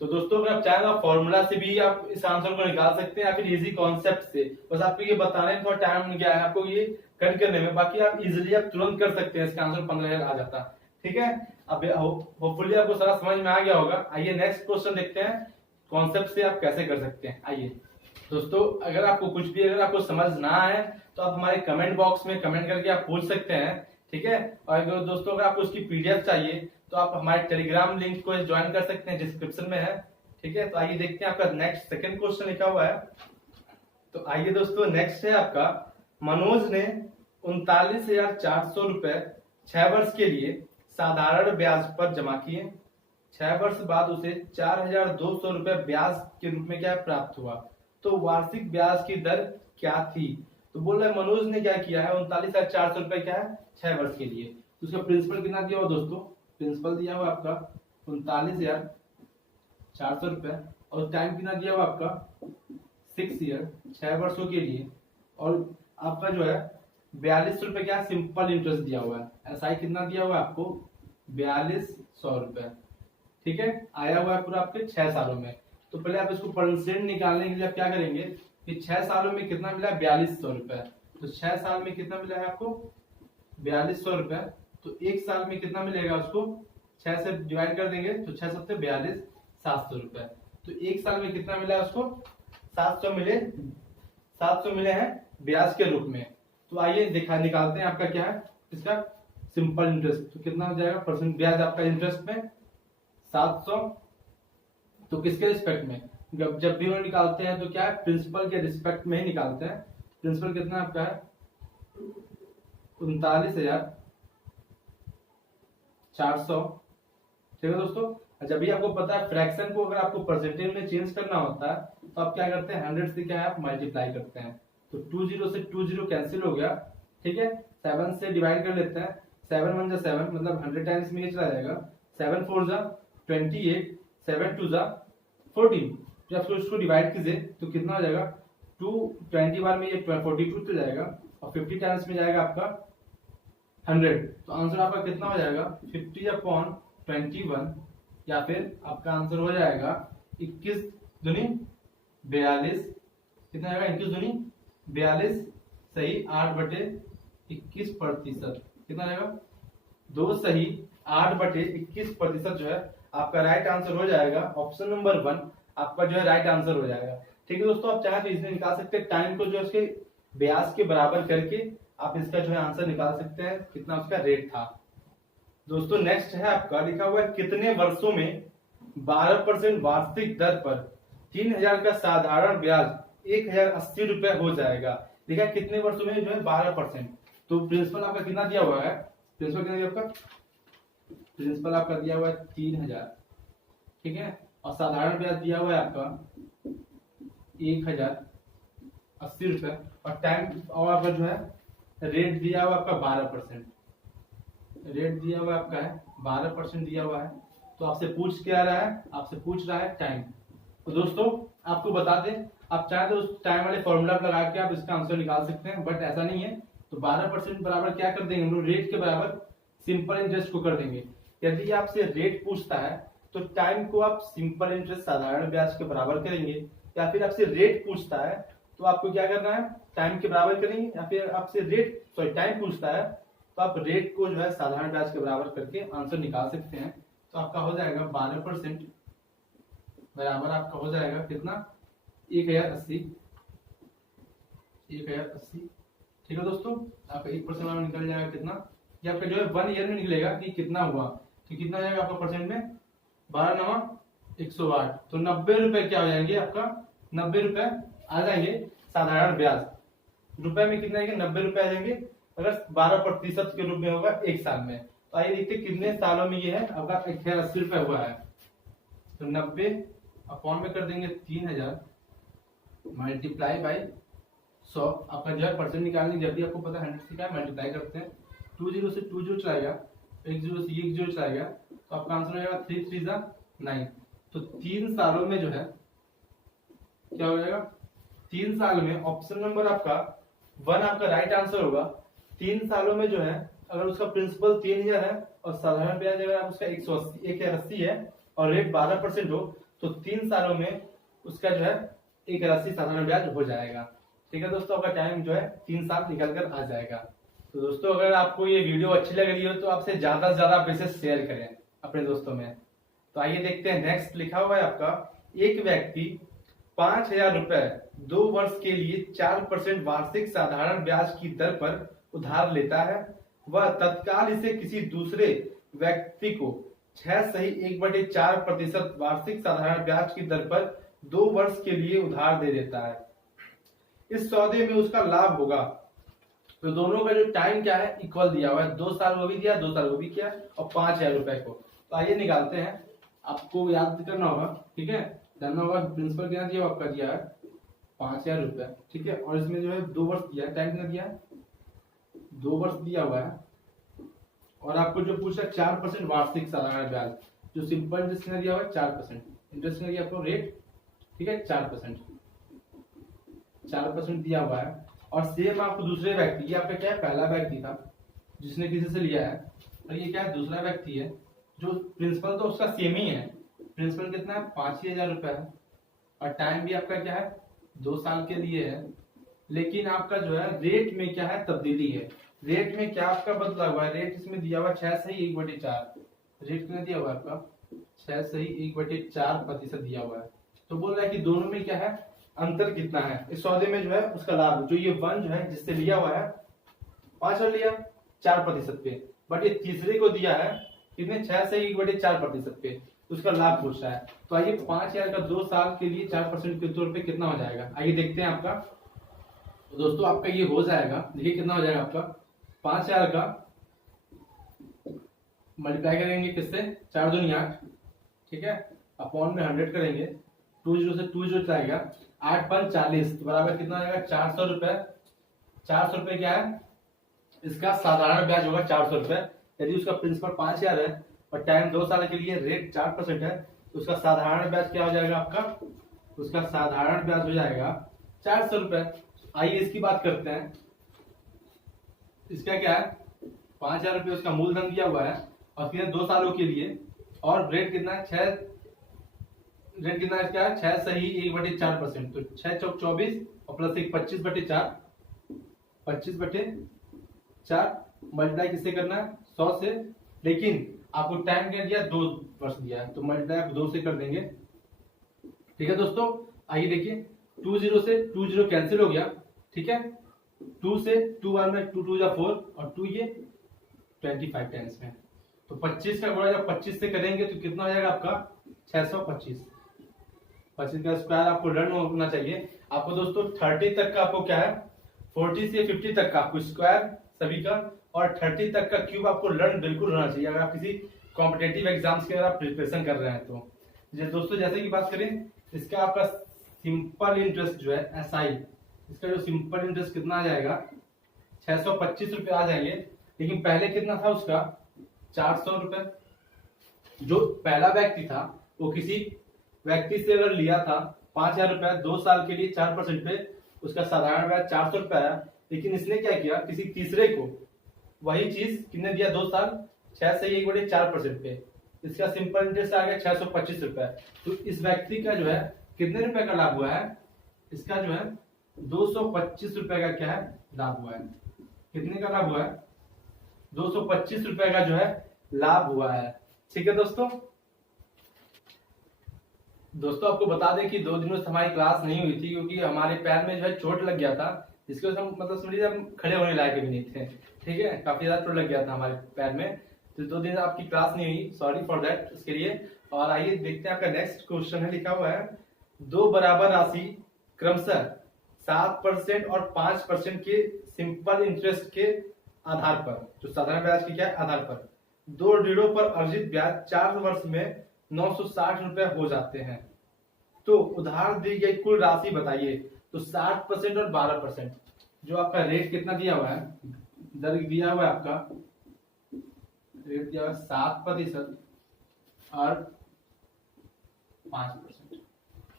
तो दोस्तों अगर आप चाहें तो फॉर्मूला से भी आप इस आंसर को निकाल सकते हैं या फिर इजी कॉन्सेप्ट से। बस आपको ये बताने में थोड़ा टाइम गया है आपको ये कट करने में, बाकी आप इजीली आप तुरंत कर सकते हैं। इसका आंसर 15,000 आ जाता। ठीक है, अब होपफुली आपको सारा समझ में आ गया होगा। आइए नेक्स्ट क्वेश्चन देखते हैं कॉन्सेप्ट से आप कैसे कर सकते हैं। आइए दोस्तों, अगर आपको कुछ भी अगर आपको समझ ना आए तो आप हमारे कमेंट बॉक्स में कमेंट करके आप पूछ सकते हैं। ठीक है, और अगर दोस्तों अगर आपको उसकी पीडीएफ चाहिए तो आप हमारे टेलीग्राम लिंक को ज्वाइन कर सकते हैं, डिस्क्रिप्शन में है। ठीक है, तो आइए देखते हैं आपका नेक्स्ट सेकंड क्वेश्चन लिखा हुआ है। तो आइए दोस्तों नेक्स्ट है आपका, मनोज ने 39,400 रुपए 6 वर्ष के लिए साधारण ब्याज पर जमा किए। 6 वर्ष बाद उसे 4,200 रुपए ब्याज के रूप में क्या प्राप्त हुआ, तो वार्षिक ब्याज की दर क्या थी? तो बोल रहा है मनोज ने क्या किया है 39,400 रुपए क्या है 6 वर्ष के लिए। तो उसका प्रिंसिपल कितना दिया हुआ दोस्तों? प्रिंसिपल दिया हुआ आपका 39,400 रुपए और टाइम कितना दिया हुआ आपका 6 ईयर 6 वर्षों के लिए, और आपका जो है 42 रुपए क्या सिंपल इंटरेस्ट दिया हुआ है। एसआई कितना दिया हुआ है आपको 4200 रुपए। ठीक है, आया हुआ है पूरा आपके 6 सालों में। तो पहले आप इसको परसेंट निकालने के लिए आप क्या करेंगे कि 6 सालों में कितना मिला है 4200 रुपए। तो 6 साल में कितना मिला है आपको 4200 रुपए। तो एक साल में कितना मिलेगा उसको 6 से डिवाइड कर देंगे तो 6 7 42 700 रुपए। तो एक साल में कितना मिला है उसको 700 मिले हैं ब्याज के रूप में। तो आइए निकालते हैं आपका क्या है इसका सिंपल इंटरेस्ट। तो कितना हो जाएगा परसेंट ब्याज आपका इंटरेस्ट में 700। तो किसके रिस्पेक्ट में जब भी वो निकालते हैं तो क्या है प्रिंसिपल के रिस्पेक्ट में ही निकालते हैं। प्रिंसिपल कितना आपका है 39,400। ठीक है दोस्तों, जब भी आपको पता है फ्रैक्शन को अगर आपको परसेंटेज में चेंज करना होता है तो आप क्या करते हैं 100 से क्या है आप मल्टीप्लाई करते हैं। तो 20 से 20 कैंसिल हो गया। ठीक है, 7 से डिवाइड कर लेते हैं 7 1 7 मतलब 100 टाइम्स में ये चला जाएगा। 7 4 जा 28, 7 2 जा 14। जब आप उसको डिवाइड कीजिए तो कितना हो जाएगा, 2 20 बार में ये 42 तो जाएगा और 50 टाइम्स में जाएगा आपका 100। तो आंसर आपका कितना हो जाएगा 50/21, या फिर आपका आंसर हो जाएगा 21 दूनी 42। कितना आएगा 21 दूनी 42 सही 8/21%। कितना आएगा 2 सही 8/21% जो है आपका राइट आंसर हो जाएगा। ऑप्शन नंबर 1 आपका जो है राइट आंसर हो जाएगा। ठीक है दोस्तों, आप चाहे तो इसमें निकाल सकते हैं टाइम को जो उसके ब्याज के बराबर करके आप इसका जो है आंसर निकाल सकते हैं कितना उसका रेट था। दोस्तों नेक्स्ट है आपका लिखा हुआ है कितने वर्षों में 12% वार्षिक दर पर 3000 का साधारण ब्याज 1080 रुपए हो जाएगा। देखा कितने वर्षों में जो है 12%। तो प्रिंसिपल आपका कितना दिया हुआ है, प्रिंसिपल कितना दिया आपका, प्रिंसिपल आपका दिया हुआ है 3000, ठीक है, और साधारण ब्याज दिया हुआ है आपका 1080 रुपए, और टाइम और आपका जो है रेट दिया हुआ आपका 12%, रेट दिया हुआ आपका है 12% दिया हुआ है। तो आपसे पूछ क्या रहा है, आपसे पूछ रहा है टाइम। तो दोस्तों आपको बता दें, आप चाहे तो उस टाइम वाले फॉर्मूला लगा के आप इसका आंसर निकाल सकते हैं, बट ऐसा नहीं है। तो 12% बराबर क्या कर देंगे हम लोग, रेट के बराबर सिंपल इंटरेस्ट को कर देंगे। यदि आपसे रेट पूछता है तो टाइम को आप सिंपल इंटरेस्ट साधारण ब्याज के बराबर करेंगे, या फिर आपसे रेट पूछता है तो आपको क्या करना है टाइम के बराबर करेंगे, या फिर आपसे रेट टाइम पूछता है तो आप रेट को जो है साधारण ब्याज के बराबर करके आंसर निकाल सकते हैं। तो आपका हो जाएगा 12% बराबर आपका हो जाएगा कितना 1080, 1080। ठीक है दोस्तों, आपका 1% निकल जाएगा कितना, ये आपका जो है 1 ईयर में निकलेगा कि कितना हुआ, तो कितना जाएगा आपका परसेंट में 12 9 108। तो 90 रुपए क्या हो जाएंगे आपका, 90 रुपए आ जाएंगे साधारण ब्याज। रुपए में कितना आएंगे 90 रुपए आ जाएंगे अगर 12% के रूप में होगा एक साल में। तो आइए देखते कितने सालों में ये है आपका 1080 रुपए हुआ है। तो 90 अपॉन में कर देंगे 3000 मल्टीप्लाई बाई 100। आपका जो है परसेंट निकालने जब भी आपको पता 100 से क्या मल्टीप्लाई करते हैं, 20 से 20 चलाएगा, 10 से 10 चलाएगा, तो आपका आंसर हो जाएगा 3 3 9। तो 3 सालों में जो है क्या हो जाएगा, 3 साल में ऑप्शन नंबर आपका 1 आपका राइट आंसर होगा। 3 सालों में जो है अगर उसका प्रिंसिपल 3000 है और साधारण ब्याज अगर आप उसका 180 है और रेट 12% हो, तो 3 सालों में उसका जो है 180 साधारण ब्याज हो जाएगा। ठीक है दोस्तों, आपका टाइम जो है 3 साल निकल कर आ जाएगा। तो दोस्तों अगर आपको ये वीडियो अच्छी लग रही हो तो आपसे ज्यादा से ज्यादा आप इसे शेयर करें अपने दोस्तों में। तो आइए देखते हैं नेक्स्ट लिखा हुआ है आपका, एक व्यक्ति 5000 रुपए 2 वर्ष के लिए 4% वार्षिक साधारण ब्याज की दर पर उधार लेता है। वह तत्काल इसे किसी दूसरे व्यक्ति को 6 सही 1/4% वार्षिक साधारण ब्याज की दर पर 2 वर्ष के लिए उधार दे देता है। इस सौदे में उसका लाभ होगा। तो दोनों का जो टाइम क्या है इक्वल दिया हुआ है, 2 साल वो भी दिया, 2 साल वो भी किया, और 5000 रुपए को। तो आइए निकालते हैं, आपको याद करना होगा, ठीक है, जानना होगा प्रिंसिपल कितना दिया आपका दिया है 5000 रुपए, ठीक है, और इसमें जो है 2 वर्ष दिया है, टाइम कितना दिया है 2 वर्ष दिया हुआ है, और आपको जो पूछा 4% वार्षिक साधारण ब्याज, जो सिंपल इंटरेस्ट कितना दिया हुआ है 4%, इंटरेस्ट कितना दिया आपको रेट, ठीक है 4% दिया हुआ है। और सेम आपको दूसरे व्यक्ति, ये आपका क्या है पहला व्यक्ति था जिसने किसी से लिया है, और ये क्या है दूसरा व्यक्ति है जो प्रिंसिपल तो उसका सेम ही है, प्रिंसिपल कितना है 5000 रुपए है, और टाइम भी आपका क्या है 2 साल के लिए है, लेकिन आपका जो है रेट में क्या है तब्दीली है। रेट में क्या आपका बदला हुआ है, रेट इसमें दिया हुआ 6 सही 1/4, रेट कितना दिया हुआ है आपका 6 सही 1/4% दिया हुआ है। तो बोल रहा है कि दोनों में क्या है अंतर कितना है, इस सौदे में जो है उसका लाभ, जो ये 1 जो है जिससे लिया हुआ है 5 और लिया 4% पे, बट ये तीसरे को दिया है कितने 6 से 1/4% पे, उसका लाभ पूछ रहा है। तो आइए 5000 का 2 साल के लिए 4% के तौर पे कितना हो जाएगा, आइए देखते हैं आपका। तो दोस्तों आपका ये हो जाएगा, देखिए कितना हो जाएगा आपका 5000 का मल्टीप्लाई करेंगे किससे 4 दूनी 8, ठीक है, अपॉन में 100 करेंगे, 20 से 20 जाएगा, 8 5 40, तो बराबर कितना आ जाएगा 400 रुपए। 400 रुपए क्या है इसका साधारण ब्याज होगा 400 रुपए। यदि उसका प्रिंसिपल 5000 है और टाइम 2 साल के लिए, रेट 4% है, तो उसका साधारण ब्याज क्या हो जाएगा आपका, उसका साधारण ब्याज हो जाएगा 400 रुपए। आइए इसकी बात करते हैं। इसका क्या है, 5,000 रुपये उसका मूलधन दिया हुआ है और फिर 2 सालों के लिए, और रेट कितना है, 6, रेट कितना है, क्या है, 6 सही 1/4%, तो 6 चौक 24 और प्लस 1 25/4, 25/4 मल्टीप्लाई किससे करना है, 100 से। लेकिन आपको टाइम क्या दिया, 2 वर्ष दिया है, तो मल्टीप्लाई आप 2 से कर देंगे। ठीक है दोस्तों, आइए देखिए, 20 से 20 कैंसिल हो गया, ठीक है, 2 से 2 बार में 2 2 4 और 2 ये 25 टाइम्स में, तो 25 का गुणा जब 25 से करेंगे तो कितना हो जाएगा आपका 625। 25 का स्क्वायर आपको लर्न होना चाहिए। आपको दोस्तों 30 तक का आपको क्या है, 40 से 50 तक का आपको स्क्वायर सभी का, और 30 तक का क्यूब आपको लर्न बिल्कुल होना चाहिए अगर आप किसी कॉम्पिटेटिव एग्जाम्स की अगर आप प्रिपरेशन कर रहे हैं तो। दोस्तों जैसे कि बात करें, इसका आपका सिंपल इंटरेस्ट जो है एसआई, इसका जो सिंपल इंटरेस्ट कितना आ जाएगा, 625 रुपए आ जाएंगे। लेकिन पहले कितना था उसका, 400 रुपए। जो पहला व्यक्ति था वो किसी व्यक्ति से अगर लिया था 5,000 रुपए 2 साल के लिए 4% पे, उसका साधारण ब्याज 400 रुपए आया। लेकिन इसने क्या किया, किसी तीसरे को वही चीज कितने दिया, 2 साल 6 से 1/4% पे, इसका सिंपल इंटरेस्ट आ गया 625 रुपए। तो इस व्यक्ति का जो है कितने रुपए का लाभ हुआ है, इसका जो है 225 रुपए का क्या है लाभ हुआ है। कितने का लाभ हुआ है, 225 रुपए का जो है लाभ हुआ है। ठीक है दोस्तों, आपको बता दें कि 2 दिनों से हमारी क्लास नहीं हुई थी क्योंकि हमारे पैर में जो है चोट लग गया था, जिसकी वजह से हम मतलब समझिए हम खड़े होने लायक भी नहीं थे। ठीक है, काफी ज्यादा चोट लग गया था हमारे पैर में, तो 2 दिन आपकी क्लास नहीं हुई, सॉरी फॉर दैट उसके लिए। और आइए देखते हैं, आपका नेक्स्ट क्वेश्चन है, लिखा हुआ है 2 बराबर राशि क्रमशः 7% और 5% के सिंपल इंटरेस्ट के आधार पर, जो साधारण ब्याज की क्या है आधार पर, 2 ऋणों पर अर्जित ब्याज 4 वर्ष में 960 रुपए हो जाते हैं। तो उधार दी गई कुल राशि बताइए। तो 60% और 12%, जो आपका रेट कितना दिया हुआ है, दर दिया हुआ है आपका, रेट दिया हुआ है 7% और 5%।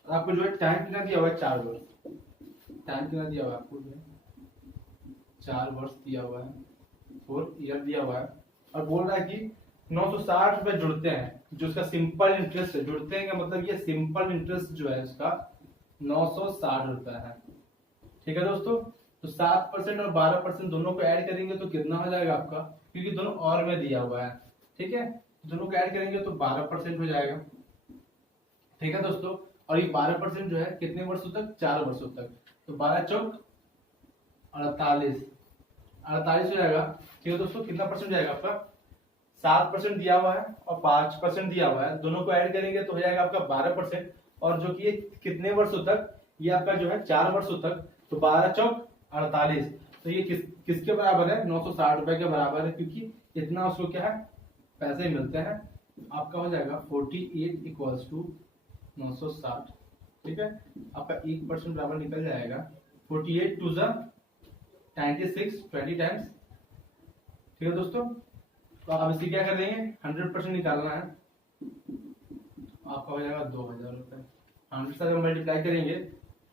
आपको जो है टाइम कितना दिया हुआ है, 4 वर्ष। टाइम कितना दिया हुआ है आपको, जो है 4 वर्ष दिया हुआ है, 4 ईयर दिया हुआ है, और बोल रहा है कि 960 रुपए जुड़ते हैं, जो उसका सिंपल इंटरेस्ट है। जुड़ते हैं का मतलब ये सिंपल इंटरेस्ट जो है उसका 960 रुपए है। ठीक है दोस्तों, तो 7% और 12% दोनों को ऐड करेंगे तो कितना हो जाएगा आपका, क्योंकि दोनों और में दिया हुआ है। ठीक है, दोनों को ऐड करेंगे तो 12% हो जाएगा। ठीक है दोस्तों, और ये 12% जो है कितने वर्षों तक, 4 वर्षों तक, तो 12 चौक 48 हो जाएगा। ठीक है दोस्तों, कितना परसेंट जाएगा आपका, 7% दिया हुआ है और 5% दिया हुआ है, दोनों को ऐड करेंगे तो हो जाएगा आपका 12%। और जो कि ये कितने वर्षों तक, ये आपका जो है 4 वर्षों तक, तो 12 चौक 48, तो ये किसके बराबर है, 960 रुपए के बराबर है, क्योंकि इतना उसको क्या है पैसे मिलते हैं। आपका हो जाएगा 48 इक्वल्स टू 960। ठीक है, आपका 1% बराबर निकल जाएगा 48 टू 96, 20 टाइम्स। ठीक है दोस्तों, तो आप इसे क्या कर देंगे, 100% निकालना है, आपका हो जाएगा 2000 रुपए। 100 से अगर मल्टीप्लाई करेंगे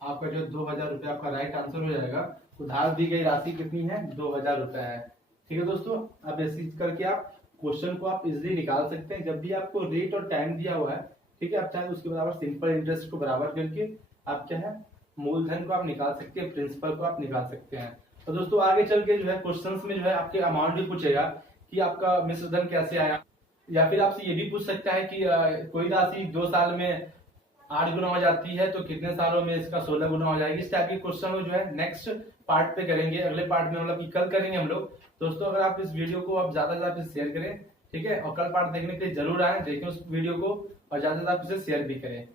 आपका जो 2000 रुपए आपका राइट आंसर हो जाएगा। उधार दी गई राशि कितनी है, 2000 रुपए है। ठीक है दोस्तों, अब ऐसे करके आप क्वेश्चन को आप इजिली निकाल सकते हैं। जब भी आपको रेट और टाइम दिया हुआ है, ठीक है, आप चाहे उसके बराबर सिंपल इंटरेस्ट को बराबर करके आप क्या है मूलधन को आप निकाल सकते हैं, प्रिंसिपल को आप निकाल सकते हैं। तो दोस्तों आगे चल के जो है क्वेश्चंस में जो है आपके अमाउंट भी पूछेगा कि आपका मिश्र धन कैसे आया, या फिर आपसे ये भी पूछ सकता है कि कोई राशि 2 साल में 8 गुना हो जाती है तो कितने सालों में इसका 16 गुना हो जाएगी। इस टाइप के क्वेश्चन जो है नेक्स्ट पार्ट पे करेंगे, अगले पार्ट में, मतलब कि कल करेंगे हम लोग। दोस्तों अगर आप इस वीडियो को आप ज्यादा से ज्यादा शेयर करें, ठीक है, और कल पार्ट देखने के लिए जरूर आए, देखें उस वीडियो को और ज्यादा से ज्यादा इसे शेयर भी करें।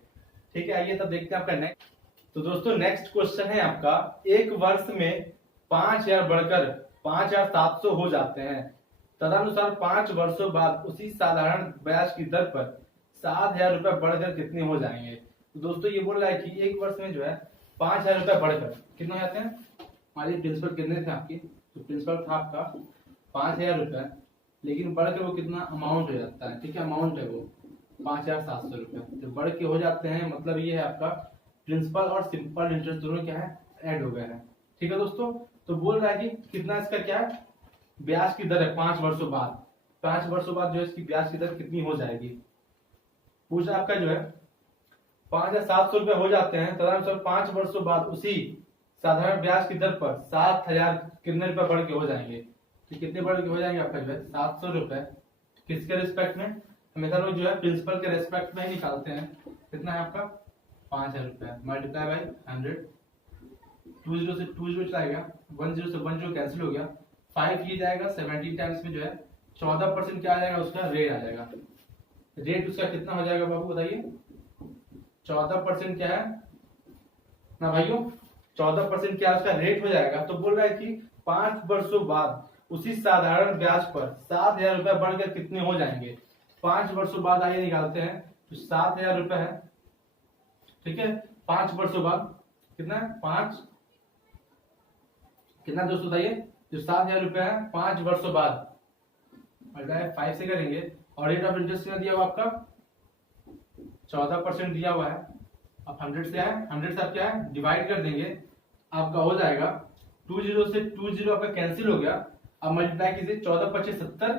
ठीक है, आइए तब देखते हैं आपका नेक्स्ट। तो दोस्तों नेक्स्ट क्वेश्चन है आपका, एक वर्ष में 5000 बढ़कर 5700 हो जाते हैं, तदनुसार 5 वर्षों बाद उसी साधारण ब्याज की दर पर 7000 रुपए बढ़कर कितने हो जाएंगे। तो दोस्तों ये बोल रहा है कि एक वर्ष में जो है 5000 रुपए बढ़कर कितने हो जाते हैं। हमारी प्रिंसिपल कितने थे आपकी, तो प्रिंसिपल था आपका 5000 रुपए, लेकिन बढ़ के वो कितना अमाउंट हो जाता है, ठीक है, अमाउंट है वो 5,700 रुपये। तो बढ़ के हो जाते हैं, मतलब ये है आपका प्रिंसिपल और सिंपल इंटरेस्ट दोनों क्या है, ऐड हो गए हैं। ठीक है दोस्तों, तो बोल रहा है कि कितना इसका क्या है, ब्याज की दर है 5 वर्षों बाद। 5 वर्षों बाद जो है इसकी ब्याज की दर कितनी हो जाएगी, पूछ आपका जो है 5,700 रुपये हो जाते हैं, तदनुसार 5 वर्षों बाद उसी साधारण ब्याज की दर पर 7,000 कितने रुपए बढ़ के हो जाएंगे। तो कितने बढ़ के हो जाएंगे आपका जो है 700 रुपए, किसके रिस्पेक्ट में, हमेशा लोग जो है प्रिंसिपल के रिस्पेक्ट में ही निकालते हैं। कितना है आपका 5,000 रुपए मल्टीप्लाई बाई 100, 20 से 20 चला गया, 10 से 10 कैंसिल हो गया, 5 ये जाएगा 70 टाइम्स में जो है 14% क्या आ जाएगा, उसका रेट आ जाएगा। रेट उसका कितना हो जाएगा बाबू बताइए, 14% क्या है ना भाइयों, 14% क्या उसका रेट हो जाएगा। तो बोल रहा है कि 5 वर्षों बाद उसी साधारण ब्याज पर 7,000 रुपए बढ़कर कितने हो जाएंगे। 5 वर्षों बाद आइए निकालते हैं, तो 7,000 रुपए है, ठीक है। 5 वर्षों बाद कितना है, 5 कितना दोस्तों बताइए, जो 7,000 रुपए है 5 वर्षों बाद 5 से करेंगे, और रेट ऑफ इंटरेस्ट कितना दिया हुआ आपका 14% दिया हुआ है। अब 100 से है, 100 से आप क्या है डिवाइड कर देंगे, आपका हो जाएगा 20 से 20 आपका कैंसिल हो गया। अब मल्टीप्लाई कीजिए 14×5 70,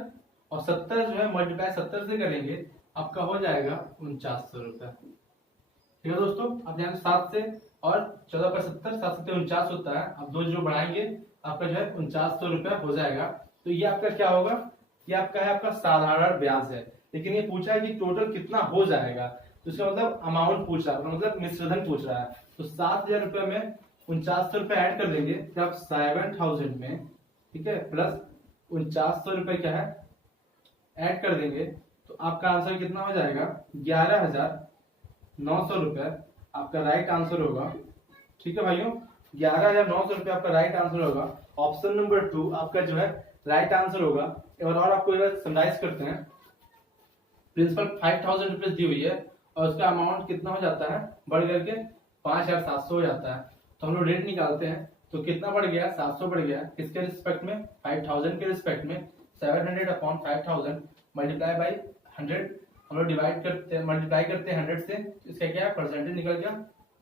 और 70 जो है मल्टीप्लाई 70 से करेंगे, आपका हो जाएगा 4900 रुपए। ठीक है दोस्तों, अब ध्यान 7 से और 14×70, 7 7 49 होता है। अब 2 जीरो बढ़ाएंगे, आपका जो है 4900 रुपया हो जाएगा। तो ये आपका क्या होगा, ये आपका है आपका साधारण ब्याज है, लेकिन ये पूछा है कि टोटल कितना हो जाएगा, तो इसका मतलब अमाउंट पूछ रहा है, मतलब मिश्रधन पूछ रहा है। तो 7,000 रुपए में 4900 रुपए ऐड कर देंगे, फिर आप 7000 में, ठीक है, प्लस 4900 रुपए क्या है ऐड कर देंगे, तो आपका आंसर कितना हो जाएगा 11,900 रुपए आपका राइट आंसर होगा। ठीक है भाइयों, 11,900 रुपए आपका राइट आंसर होगा। ऑप्शन नंबर 2 आपका जो है राइट आंसर होगा। और आपको समराइज करते हैं, प्रिंसिपल 5,000 रुपीज दी हुई है और उसका अमाउंट कितना हो जाता है बढ़ करके 5,700 हो जाता है। तो हम लोग रेट निकालते हैं, तो कितना बढ़ गया 700 बढ़ गया, किसके रिस्पेक्ट में 5,000 के रिस्पेक्ट में। 700/5000 मल्टीप्लाई बाई 100, हम लोग डिवाइड करते हैं, मल्टीप्लाई करते हैं 100 से, इसका क्या है परसेंटेज निकल गया,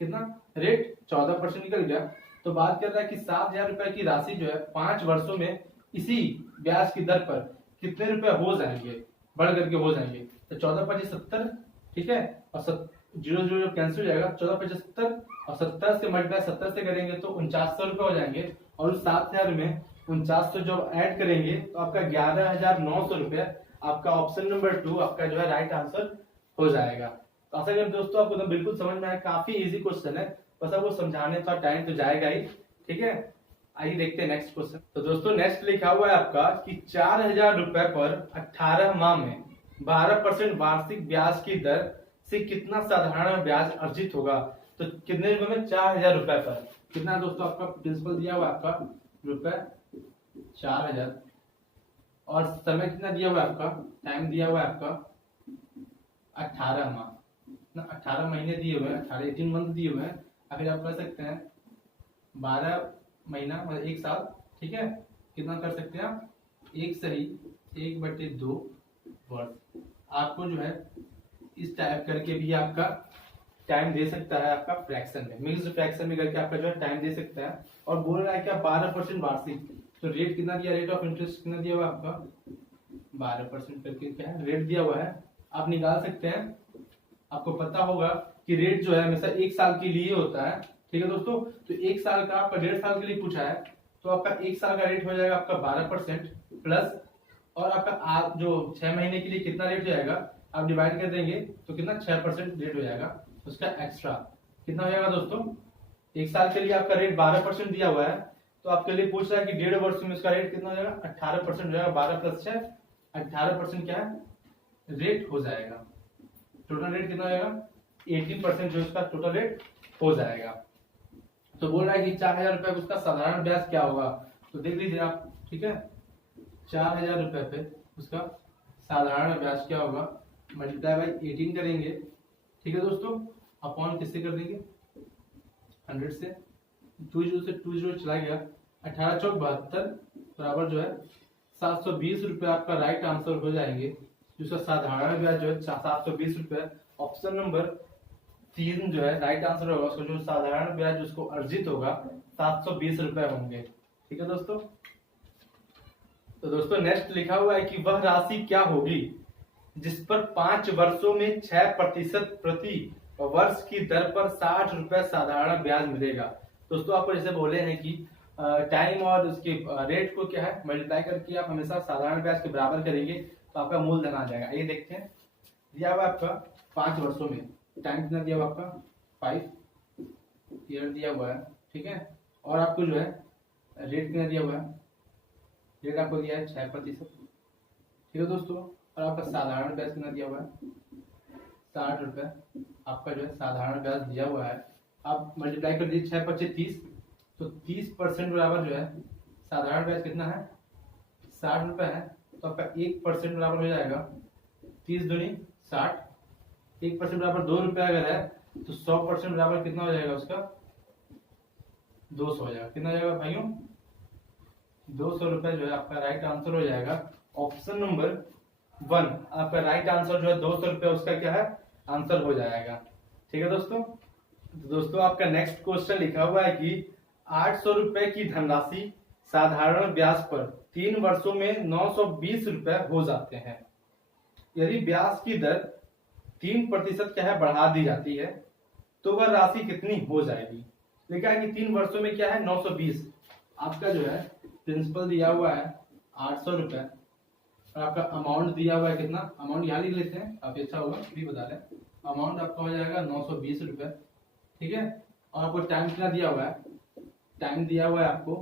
कितना रेट 14% निकल गया। तो बात कर रहा है कि 7,000 रुपए की राशि जो है 5 वर्षों में इसी ब्याज की दर पर कितने रुपए हो जाएंगे, बढ़ करके हो जाएंगे। तो 14×5 70, ठीक है, और 0 कैंसिल हो जाएगा, 14×5 70, और 70 से मल्टीप्लाई 70 से करेंगे तो 4900 रुपए हो जाएंगे। और उस 7,000 में 4900 जब ऐड करेंगे तो आपका 11,900 रुपए आपका ऑप्शन नंबर 2 आपका जो है राइट आंसर हो जाएगा। तो आशा करते दोस्तों आपको तो बिल्कुल समझ में आया, काफी इजी क्वेश्चन है, बस आपको समझाने का टाइम तो जाएगा ही। ठीक है, आइए देखते हैं नेक्स्ट क्वेश्चन। तो दोस्तों नेक्स्ट लिखा हुआ है आपका कि 4,000 रुपए पर 18 माह में 12% वार्षिक ब्याज की दर से कितना साधारण ब्याज अर्जित होगा। तो कितने रुपए में 4,000 रुपए पर कितना दोस्तों आपका प्रिंसिपल दिया हुआ है आपका रुपए 4,000, और समय कितना दिया हुआ है आपका, टाइम दिया हुआ है आपका 18 माह ना, 18 महीने दिए हुए हैं, 18 मंथ दिए हुए हैं। अगर आप कर सकते हैं 12 महीना मतलब 1 साल, ठीक है, कितना कर सकते हैं आप 1 सही 1/2 वर्ष। आपको जो है इस टाइप करके भी आपका टाइम दे सकता है, आपका फ्रैक्शन में, मिक्स्ड फ्रैक्शन में करके आपका जो है टाइम दे सकता है। और बोल रहा है क्या 12% वार्षिक, तो रेट कितना दिया, रेट ऑफ इंटरेस्ट कितना दिया हुआ आपका 12% करके क्या है रेट दिया हुआ है, आप निकाल सकते हैं। आपको पता होगा कि रेट जो है हमेशा 1 साल के लिए होता है। ठीक है दोस्तों, तो 1 साल का आपका 1.5 साल के लिए पूछा है, तो आपका 1 साल का रेट हो जाएगा आपका 12% प्लस, और आपका जो 6 महीने के लिए कितना रेट हो जाएगा आप डिवाइड कर देंगे तो कितना 6% रेट हो जाएगा, उसका एक्स्ट्रा कितना हो जाएगा दोस्तों। 1 साल के लिए आपका रेट 12% दिया हुआ है, तो आपके लिए पूछ रहा है कि 1.5 वर्ष में उसका रेट कितना हो जाएगा 18% हो जाएगा, 12 + 6 18% क्या है रेट हो जाएगा। टोटल रेट कितना हो जाएगा 18% जो उसका टोटल रेट हो जाएगा। तो बोल रहा है कि 4,000 रुपए उसका साधारण ब्याज क्या होगा, तो देख लीजिए आप, ठीक है, 4,000 रुपए पे उसका साधारण ब्याज क्या होगा, मल्टीप्लाई बाई 18 करेंगे, ठीक है दोस्तों, अपॉन किससे कर देंगे 100 से, 20 से 20 चला गया, 18×4 = 72 बराबर जो है 720 आपका राइट आंसर हो जाएंगे। जिसका साधारण ब्याज जो है 720 ऑप्शन नंबर 3 जो है राइट आंसर होगा। उसका जो साधारण ब्याज उसको अर्जित होगा 720 होंगे। ठीक है दोस्तों। तो दोस्तों नेक्स्ट लिखा हुआ है कि वह राशि क्या होगी जिस पर 5 वर्षों में 6% प्रति वर्ष की दर पर 60 रुपए साधारण ब्याज मिलेगा। दोस्तों आपको जैसे बोले हैं कि टाइम और उसके रेट को क्या है मल्टीप्लाई करके आप हमेशा साधारण ब्याज के बराबर करेंगे तो आपका मूलधन आ जाएगा। ये देखते हैं दिया हुआ आपका 5 वर्षों में टाइम कितना दिया हुआ आपका 5 ईयर दिया हुआ है। ठीक है। और आपको जो है रेट कितना दिया हुआ है, रेट आपको दिया है 6%। ठीक है दोस्तों। और आपका साधारण ब्याज कितना दिया हुआ है 60 रुपए आपका जो है साधारण ब्याज दिया हुआ है। आप मल्टीप्लाई कर दीजिए 6 पच्चीस 30, तो 30% बराबर जो है साधारण ब्याज कितना है 60 रुपए है। तो आपका 1% बराबर हो जाएगा 30 दूनी 60, 1% बराबर 2 रुपए अगर है तो 100% बराबर कितना हो जाएगा उसका 200 हो जाएगा। कितना हो जाएगा भाइयों 200 रुपए जो है आपका राइट आंसर हो जाएगा। ऑप्शन नंबर 1 आपका राइट आंसर जो है 200 रुपए उसका क्या है आंसर हो जाएगा। ठीक है दोस्तों। तो दोस्तों आपका नेक्स्ट क्वेश्चन लिखा हुआ है कि 800 रुपए की धनराशि साधारण ब्याज पर 3 वर्षों में 920 रुपए हो जाते हैं। यदि ब्याज की दर 3% क्या है बढ़ा दी जाती है तो वह राशि कितनी हो जाएगी। लिखा है कि 3 वर्षों में क्या है 920, आपका जो है प्रिंसिपल दिया हुआ है 800 रुपए और आपका अमाउंट दिया हुआ है कितना, अमाउंट यहाँ लिख लेते हैं काफी अच्छा होगा भी बता रहे हैं। अमाउंट आपका हो जाएगा 920 रुपए। ठीक है। और आपको टाइम कितना दिया हुआ है, टाइम दिया हुआ है आपको,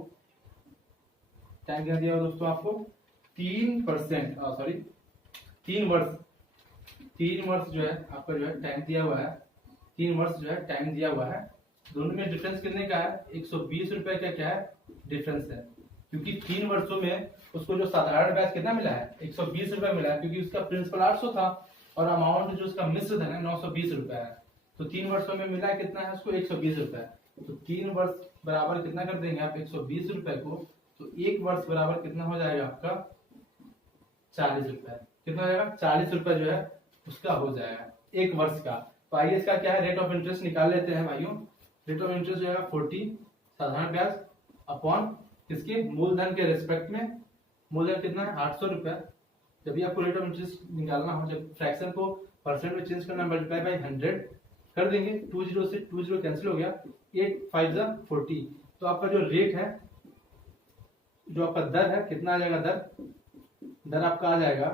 टाइम कितना दिया हुआ दोस्तों आपको 3%, सॉरी 3 वर्ष जो है आपका जो है टाइम दिया हुआ है, 3 वर्ष जो है टाइम दिया हुआ है। दोनों में डिफरेंस कितने का है 120 रुपए का क्या है डिफरेंस है। क्योंकि 3 वर्षों में उसको जो साधारण ब्याज कितना मिला है 120 रुपए मिला है, क्योंकि उसका प्रिंसिपल 800 था और अमाउंट जो उसका मिश्र धन है 920 रुपए है। तो 3 वर्षों में मिला कितना है उसको 120 रुपए। तो 3 वर्ष बराबर कितना कर देंगे आप 120 रुपए को, तो 1 वर्ष बराबर कितना हो जाएगा आपका 40 रुपए। कितना हो जाएगा 40 रुपए जो है उसका हो जाएगा 1 वर्ष का। तो आइए इसका क्या है रेट ऑफ इंटरेस्ट निकाल लेते हैं भाइयों। रेट ऑफ इंटरेस्ट जो है 40 साधारण ब्याज अपॉन इसके मूलधन के रेस्पेक्ट में, मूलधन कितना है 800 रुपए। जब भी आपको रेट ऑफ इंटरेस्ट निकालना हो, जब फ्रैक्शन को परसेंट में चेंज करना मल्टीप्लाई बाय 100 कर देंगे, 20 से 20 कैंसिल हो गया, 8 5 जा 40। तो आपका जो रेट है जो आपका दर है कितना आ जाएगा, दर आपका आ जाएगा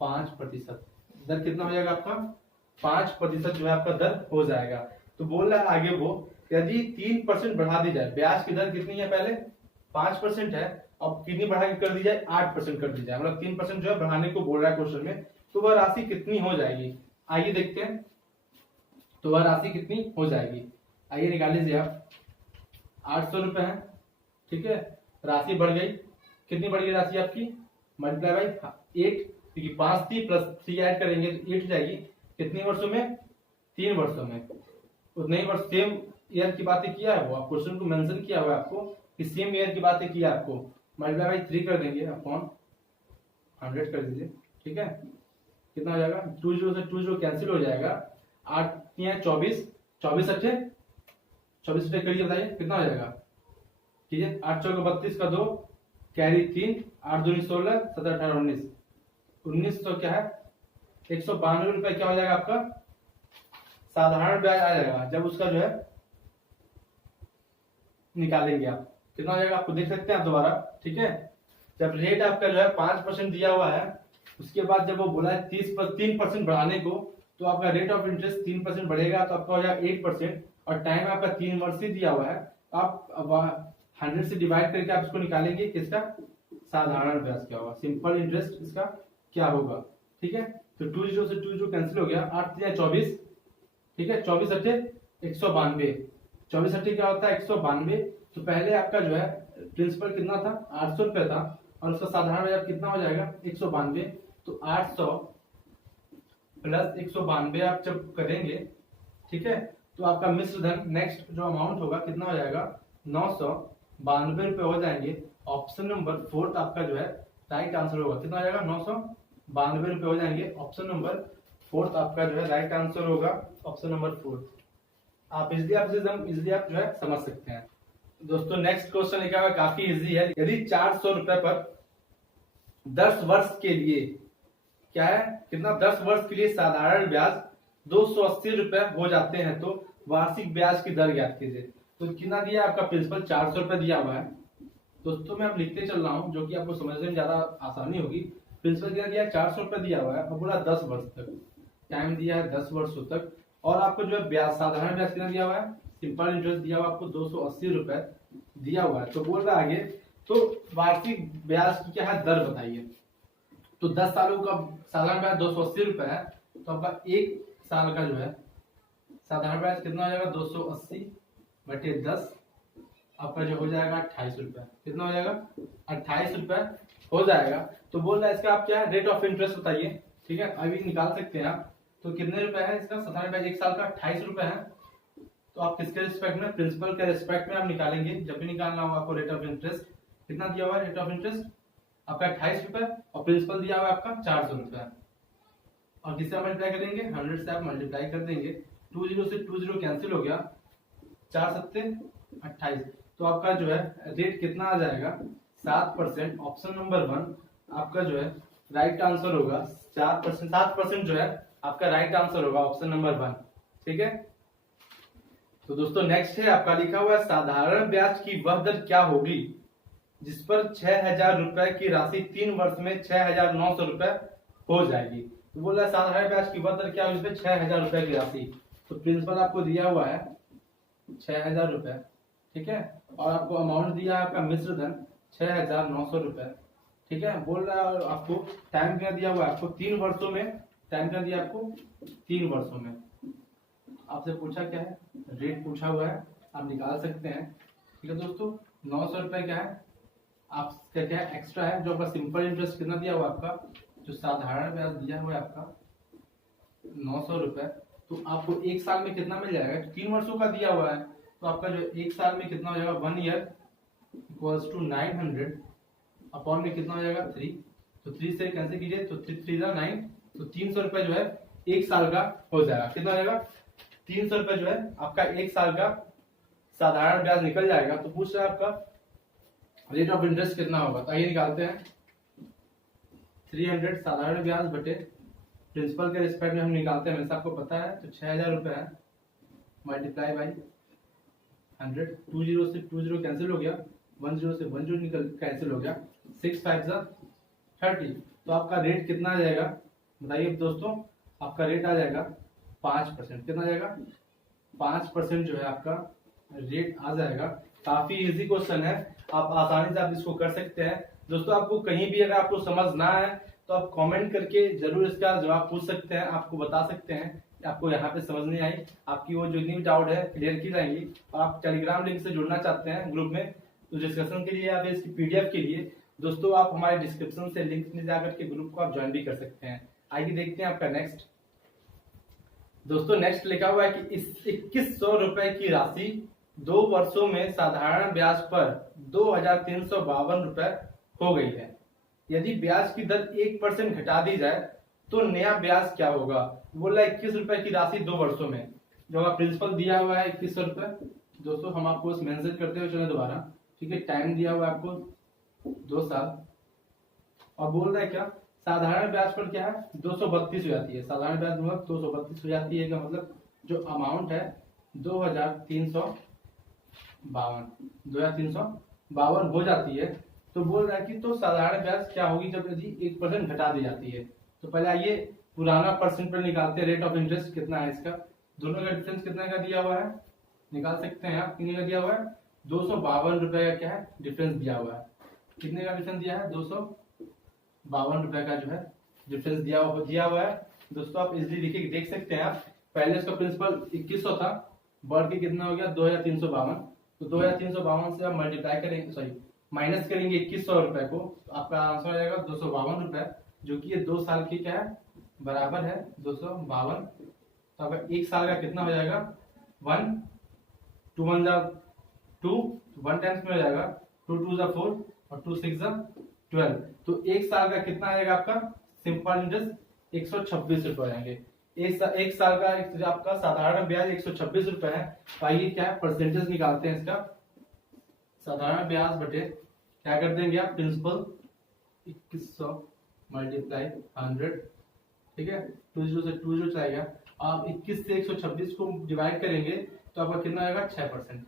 5%। दर कितना हो जाएगा आपका 5% जो है आपका दर हो जाएगा। तो बोल रहा है आगे वो यदि 3% बढ़ा दी जाए, ब्याज की दर कितनी है पहले 5% है, अब कितनी बढ़ा के कर दी जाए 8% कर दी जाए, मतलब 3% जो है बढ़ाने को बोल रहा है क्वेश्चन में। तो वह राशि कितनी हो जाएगी आइए देखते हैं। तो वह राशि कितनी हो जाएगी आइए निकाल लीजिए आप। 800 रुपए है। ठीक है। राशि बढ़ गई, कितनी बढ़ गई राशि आपकी मल्टीप्लाई बाई 8, क्योंकि 5 थी प्लस 3 ऐड करेंगे तो 8 जाएगी। कितने वर्षों में 3 वर्षों में। उतने ही वर्ष सेम ईयर की बातें किया है वो, आप क्वेश्चन को मेंशन किया हुआ है आपको कि सेम ईयर की बातें किया आपको। मल्टीप्लाई बाई 3 कर देंगे अपॉन 100 कर दीजिए। ठीक है। कितना हो जाएगा 20 से 20 कैंसिल हो जाएगा, 8 24 24 अट्ठे 24 अट्ठे करिए बताइए कितना हो जाएगा। ठीक है। 8 चौके 32 का 2 कैरी 3 8 दूनी 16 17 18 19 19 तो क्या है 192 रुपए क्या हो जाएगा आपका साधारण ब्याज आ जाएगा। जब उसका जो है निकालेंगे आप कितना हो जाएगा आपको देख सकते हैं आप दोबारा। ठीक है। जब रेट आपका जो है 5% दिया हुआ है, उसके बाद जब वो बोला है 3% बढ़ाने को, तो आपका रेट ऑफ इंटरेस्ट 3% बढ़ेगा तो आपका हो जाएगा 8%। और टाइम आपका 3 वर्ष ही दिया हुआ है, आप 100 से डिवाइड करके आप इसको निकालेंगे किसका साधारण ब्याज क्या होगा, सिंपल इंटरेस्ट इसका क्या होगा। ठीक है। तो 20 से 20 कैंसिल हो गया, 8 3 24। ठीक है। 24 अट्ठे 192, 24 अट्ठे क्या होता है 192। तो पहले आपका जो है प्रिंसिपल कितना था 800 रुपए था और उसका साधारण ब्याज कितना हो जाएगा 192। तो 800 प्लस 192 आप जब करेंगे, ठीक है, तो आपका मिश्र धन नेक्स्ट जो अमाउंट होगा कितना हो जाएगा 992 रुपए हो जाएंगे। ऑप्शन नंबर 4 आपका जो है राइट आंसर होगा कितना हो जाएगा 992 रुपए हो जाएंगे। ऑप्शन नंबर 4 आपका जो है राइट आंसर होगा, ऑप्शन नंबर 4। आप इजिली आप जो है समझ सकते हैं। दोस्तों नेक्स्ट क्वेश्चन लिखा हुआ काफी इजी है। यदि 400 रुपए पर 10 वर्ष के लिए क्या है कितना 10 वर्ष के लिए साधारण ब्याज 280 रुपए हो जाते हैं तो वार्षिक ब्याज की दर ज्ञात कीजिए। तो कितना दिया आपका प्रिंसिपल 400 रुपए दिया हुआ है। दोस्तों मैं अब लिखते चल रहा हूँ जो कि आपको समझने में ज्यादा आसानी होगी। प्रिंसिपल कितना दिया 400 रुपए दिया हुआ है और बोला 10 वर्ष तक टाइम दिया है 10 वर्षों तक। और आपको जो है ब्याज साधारण ब्याज कितना दिया हुआ है सिंपल इंटरेस्ट दिया हुआ आपको 280 रुपए दिया हुआ है। तो बोल रहा है आगे तो वार्षिक ब्याज की क्या है दर बताइए। तो 10 सालों का साधारण ब्याज 280 रुपए है तो आपका एक साल का जो है साधारण ब्याज कितना हो जाएगा 280/10 आपका जो हो जाएगा 28 रुपए। कितना हो जाएगा 28 रुपए हो जाएगा। तो बोल रहा है इसका आप क्या है रेट ऑफ इंटरेस्ट बताइए। ठीक है अभी निकाल सकते हैं आप। तो कितने रुपए है इसका साधारण ब्याज एक साल का 28 रुपए है। तो आप किसके रिस्पेक्ट में प्रिंसिपल के रिस्पेक्ट में आप निकालेंगे। जब भी निकालना होगा आपको रेट ऑफ इंटरेस्ट कितना दिया हुआ है रेट ऑफ इंटरेस्ट आपका 28 रुपए और प्रिंसिपल दिया हुआ है आपका 400 रुपए। और किससे मल्टीप्लाई करेंगे 100 से आप मल्टीप्लाई कर देंगे। 20 से 20 कैंसिल हो गया 4 सत्ते 28। तो आपका जो है रेट कितना आ जाएगा 7%। ऑप्शन नंबर 1 आपका जो है राइट आंसर होगा 7% जो है आपका राइट आंसर होगा ऑप्शन नंबर 1। ठीक है तो दोस्तों नेक्स्ट है आपका लिखा हुआ है साधारण ब्याज की वह दर क्या होगी जिस पर 6000 रुपए की राशि 3 वर्ष में 6900 रुपए हो जाएगी। तो बोल रहा है साधारण ब्याज की वह दर क्या होगी जिसमें 6000 रुपए की राशि। तो प्रिंसिपल आपको दिया हुआ है 6000 रुपए। ठीक है और आपको अमाउंट दिया है आपका मिश्र धन 6900 रुपए। ठीक है बोल रहा है आपको टाइम क्या दिया हुआ है आपको 3 वर्षों में। टाइम क्या दिया आपको 3 वर्षों में। आपसे पूछा क्या है रेट पूछा हुआ है आप निकाल सकते हैं। ठीक है दोस्तों 900 रुपए क्या है आपका क्या है एक्स्ट्रा है जो आपका सिंपल इंटरेस्ट कितना दिया हुआ आपका जो साधारण ब्याज दिया हुआ है आपका 900 रुपए। तो आपको एक साल में कितना मिल जाएगा 3 वर्षों का दिया हुआ है। तो आपका जो एक साल में कितना हो जाएगा 1 ईयर इक्वल्स टू 900 अपॉन में कितना हो जाएगा 3। तो 3 से कैंसिल कीजिए तो 3 9 तो 300 रुपए जो है एक साल का हो जाएगा। कितना हो जाएगा 300 रुपए जो है आपका एक साल का साधारण ब्याज निकल जाएगा। तो पूछ रहा है आपका रेट ऑफ इंटरेस्ट कितना होगा। तो आइए निकालते हैं 300 साधारण ब्याज बटे प्रिंसिपल के रिस्पेक्ट में हम निकालते हैं हमेशा आपको पता है। तो 6000 रुपए है मल्टीप्लाई बाई 100 20 से 20 कैंसिल हो गया 10 से 10 निकल कैंसिल हो गया 6 5 30। तो आपका रेट कितना आ जाएगा बताइए दोस्तों। आपका रेट आ जाएगा 5%। कितना आ जाएगा 5% जो है आपका रेट आ जाएगा। काफी इजी क्वेश्चन है आप आसानी से आप इसको कर सकते हैं। दोस्तों आपको कहीं भी अगर आपको समझ ना आए तो आप कमेंट करके जरूर इसका जवाब पूछ सकते हैं। आपको बता सकते हैं कि आपको यहाँ पे समझ नहीं आई आपकी वो जो जितनी भी डाउट है क्लियर की जाएंगी। और आप टेलीग्राम लिंक से जुड़ना चाहते हैं ग्रुप में तो डिस्कशन के लिए या फिर इसकी पीडीएफ के लिए दोस्तों आप हमारे डिस्क्रिप्शन से लिंक में जाकर के ग्रुप को आप ज्वाइन भी कर सकते हैं। आइए देखते हैं आपका नेक्स्ट। दोस्तों नेक्स्ट लिखा हुआ है कि इस 2100 रुपए की राशि 2 वर्षों में साधारण ब्याज पर 2352 रुपए हो गई है। यदि ब्याज की दर 1% घटा दी जाए तो नया ब्याज क्या होगा। बोल रहा है 21 रुपए की राशि 2 वर्षों में जो आपका प्रिंसिपल दिया हुआ है 2100 रुपए। दोस्तों हम आपको मेंशन करते हुए चले दोबारा। ठीक है टाइम दिया हुआ है आपको 2 साल और बोल रहा है क्या साधारण ब्याज पर क्या है 232 हो जाती है। साधारण ब्याज मतलब 232 हो जाती है का मतलब जो अमाउंट है 2352 हो जाती है। तो बोल रहा है कि तो साधारण ब्याज क्या होगी जब यदि 1% घटा दी जाती है। तो पहले आइए पुराना परसेंट पर निकालते हैं। रेट ऑफ इंटरेस्ट कितना है इसका दोनों का डिफरेंस कितना का दिया हुआ है निकाल सकते हैं आप। कितने का दिया हुआ है 252 रुपए का क्या है डिफरेंस दिया हुआ है। कितने का डिफरेंस दिया है 252 रुपए का जो है डिफरेंस दिया हुआ है। दोस्तों आप इजिली देखिए देख सकते हैं आप। पहले इसका प्रिंसिपल 2100 था बढ़ के कितना हो गया 2352। तो 2352 से आप मल्टीप्लाई करेंगे सॉरी माइनस करेंगे 2100 रुपए को तो आपका आंसर आ जाएगा 252 रुपए जो कि ये 2 साल की क्या है बराबर है 252। तो आपका एक साल का कितना हो जाएगा 1 2 1 जा 2 1 टाइम्स में हो जाएगा 2 2 जा 4 और 2 6 जा 12, तो एक साल का कितना आएगा आपका सिंपल इंटरेस्ट 126 रुपए आएंगे। एक साल का आपका साधारण ब्याज 126 रुपए है। तो आइए क्या परसेंटेज निकालते हैं इसका। साधारण ब्याज बटे क्या कर देंगे आप प्रिंसिपल 2100 मल्टीप्लाई 100, ठीक है 20 से 20 चलाएगा। आप 21 से 126 को डिवाइड करेंगे तो आपका कितना आएगा 6%।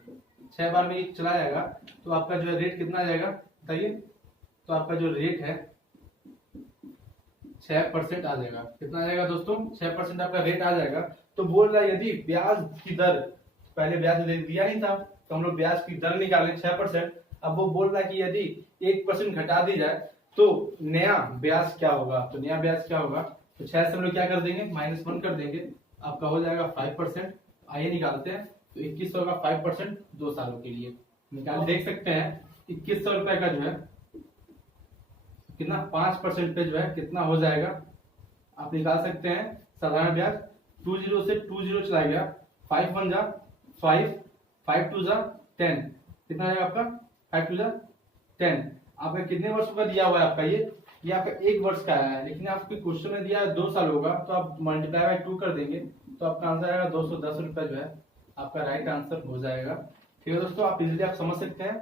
6 बार में चला जाएगा तो आपका जो है रेट कितना आ जाएगा बताइए। तो आपका जो रेट है 6% आ जाएगा। कितना आ जाएगा दोस्तों 6% आपका रेट आ जाएगा। तो बोल रहा है यदि ब्याज की दर, पहले ब्याज दिया नहीं था तो हम लोग ब्याज की दर निकालें 6%। अब वो बोल रहा है कि यदि 1% घटा दी जाए तो नया ब्याज क्या होगा। तो नया ब्याज क्या होगा, तो 6 से हम लोग क्या कर देंगे -1 कर देंगे, आपका हो जाएगा 5%। आइए निकालते हैं। तो 2100 का 5% 2 सालों के लिए निकाल देख सकते हैं। 2100 रुपए का जो है कितना 5% पे जो है कितना हो जाएगा आप निकाल सकते हैं। साधारण ब्याज 20 से 20 चला गया, 5 1 जा 5, 5 2 जा 10, कितना आएगा आपका 5 2 जा 10। आपका कितने वर्ष का दिया हुआ है आपका ये आपका 1 वर्ष का आया है, लेकिन आपके क्वेश्चन में दिया है 2 साल होगा तो आप मल्टीप्लाई बाय 2 कर देंगे तो आपका आंसर आएगा 210 रुपए जो है आपका राइट आंसर हो जाएगा। ठीक है दोस्तों, आप इजीली आप समझ सकते हैं।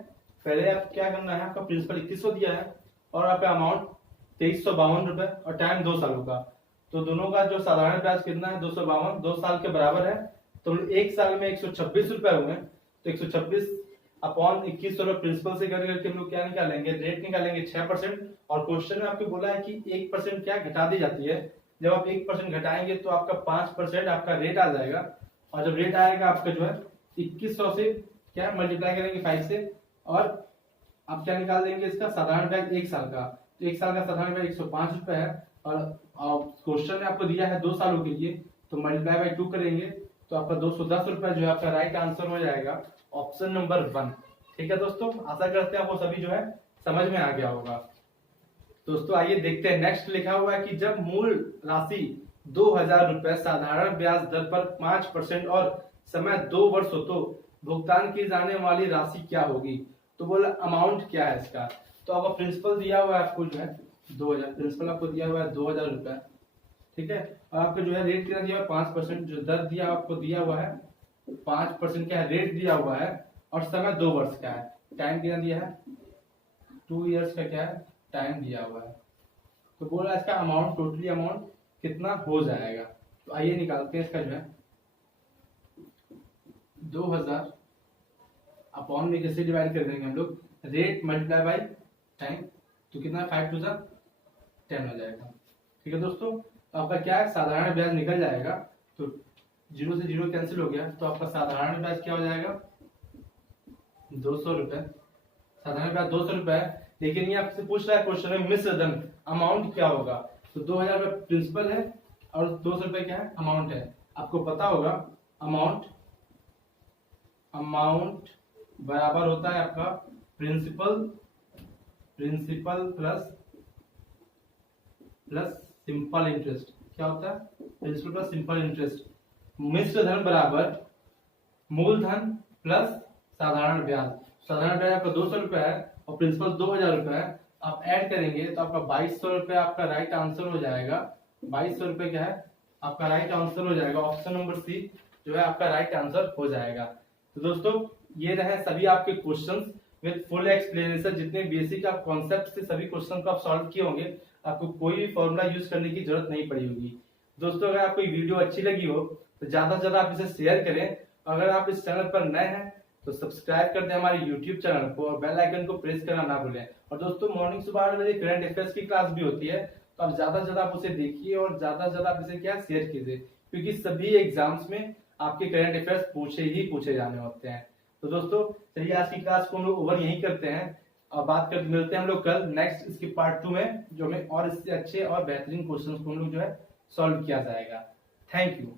पहले आप क्या करना है, आपका प्रिंसिपल 2100 दिया है और आपका अमाउंट 2352 रुपए और टाइम 2 सालों का। तो दोनों का जो साधारण ब्याज कितना है 252, 2 साल के बराबर है। तो एक साल में 126 रुपए हुए, तो 126 अपॉन 2100 प्रिंसिपल से करके हम लोग क्या निकालेंगे रेट निकालेंगे 6%। और क्वेश्चन में आपको बोला है कि 1% क्या घटा दी जाती है। जब आप 1% घटाएंगे तो आपका 5% आपका रेट आ जाएगा। और जब रेट आएगा आपका जो है 2100 से क्या मल्टीप्लाई करेंगे 5 से और आप क्या निकाल देंगे इसका साधारण ब्याज 1 साल का। तो 1 साल का साधारण ब्याज 105 रुपए है और क्वेश्चन में आपको दिया है 2 सालों के लिए, तो मल्टीप्लाई बाय 2 करेंगे तो आपका 210 रुपए जो है आपका राइट आंसर हो जाएगा ऑप्शन नंबर 1। ठीक है दोस्तों, आशा करते हैं आपको सभी जो है समझ में आ गया होगा। दोस्तों आइए देखते हैं नेक्स्ट लिखा हुआ है कि जब मूल राशि 2000 रुपए साधारण ब्याज दर पर 5% और समय 2 वर्ष हो तो भुगतान की जाने वाली राशि क्या होगी। तो बोला अमाउंट क्या है इसका। तो आपका प्रिंसिपल दिया हुआ है आपको जो है 2000, प्रिंसिपल आपको दिया हुआ है 2000 रुपए, ठीक है। और आपको जो है रेट कितना दिया हुआ 5%, जो दर दिया आपको दिया हुआ है 5% क्या है रेट दिया हुआ है और समय 2 वर्ष का है। टाइम कितना दिया है 2 इयर्स का क्या है टाइम दिया हुआ है। तो बोला इसका अमाउंट टोटली अमाउंट कितना हो जाएगा। तो आइए निकालते हैं इसका जो है 2000 अपॉन में कैसे डिवाइड कर देंगे हम लोग रेट मल्टीप्लाई बाय टाइम, तो कितना 5 2 10 हो जाएगा। ठीक है दोस्तों, तो आपका क्या है साधारण ब्याज निकल जाएगा। तो 0 से 0 कैंसिल हो गया तो आपका साधारण ब्याज क्या हो जाएगा 200 रुपए। साधारण ब्याज 200 रुपए है, लेकिन ये आपसे पूछ रहा है क्वेश्चन में मिश्र धन अमाउंट क्या होगा। तो 2000 रुपए प्रिंसिपल है और 200 रुपए क्या है अमाउंट है। आपको पता होगा अमाउंट बराबर होता है आपका प्रिंसिपल प्लस सिंपल इंटरेस्ट। क्या होता है प्रिंसिपल प्लस सिंपल इंटरेस्ट। मिश्र धन बराबर मूलधन प्लस साधारण ब्याज। साधारण ब्याज आपका 200 रुपए है और प्रिंसिपल 2000 रुपए है। आप ऐड करेंगे तो आपका 2200 रुपए आपका राइट आंसर हो जाएगा। 2200 रुपए क्या है आपका राइट आंसर हो जाएगा। ऑप्शन नंबर सी जो है आपका राइट आंसर हो जाएगा। तो दोस्तों ये रहे सभी आपके क्वेश्चंस विद फुल एक्सप्लेनेशन। जितने बेसिक आप कॉन्सेप्ट से सभी क्वेश्चन को आप सॉल्व किए होंगे, आपको कोई भी फॉर्मूला यूज करने की जरूरत नहीं पड़ी होगी। दोस्तों अगर आपको वीडियो अच्छी लगी हो तो ज्यादा से ज्यादा आप इसे शेयर करें। अगर आप इस चैनल पर नए हैं तो सब्सक्राइब कर दें हमारे यूट्यूब चैनल को और बेल आइकन को प्रेस करना ना भूलें। और दोस्तों मॉर्निंग सुबह 8 बजे करंट अफेयर्स की क्लास भी होती है, तो आप ज्यादा से ज्यादा आप उसे देखिए और ज्यादा से ज्यादा आप इसे क्या शेयर कीजिए, क्योंकि सभी एग्जाम्स में आपके करंट अफेयर्स पूछे जाने होते हैं। तो दोस्तों चलिए आज की क्लास को हम लोग ओवर यहीं करते हैं और मिलते हैं हम लोग कल नेक्स्ट इसके पार्ट 2 में, जो हमें और इससे अच्छे और बेहतरीन क्वेश्चंस को हम लोग जो है सॉल्व किया जाएगा। Thank you.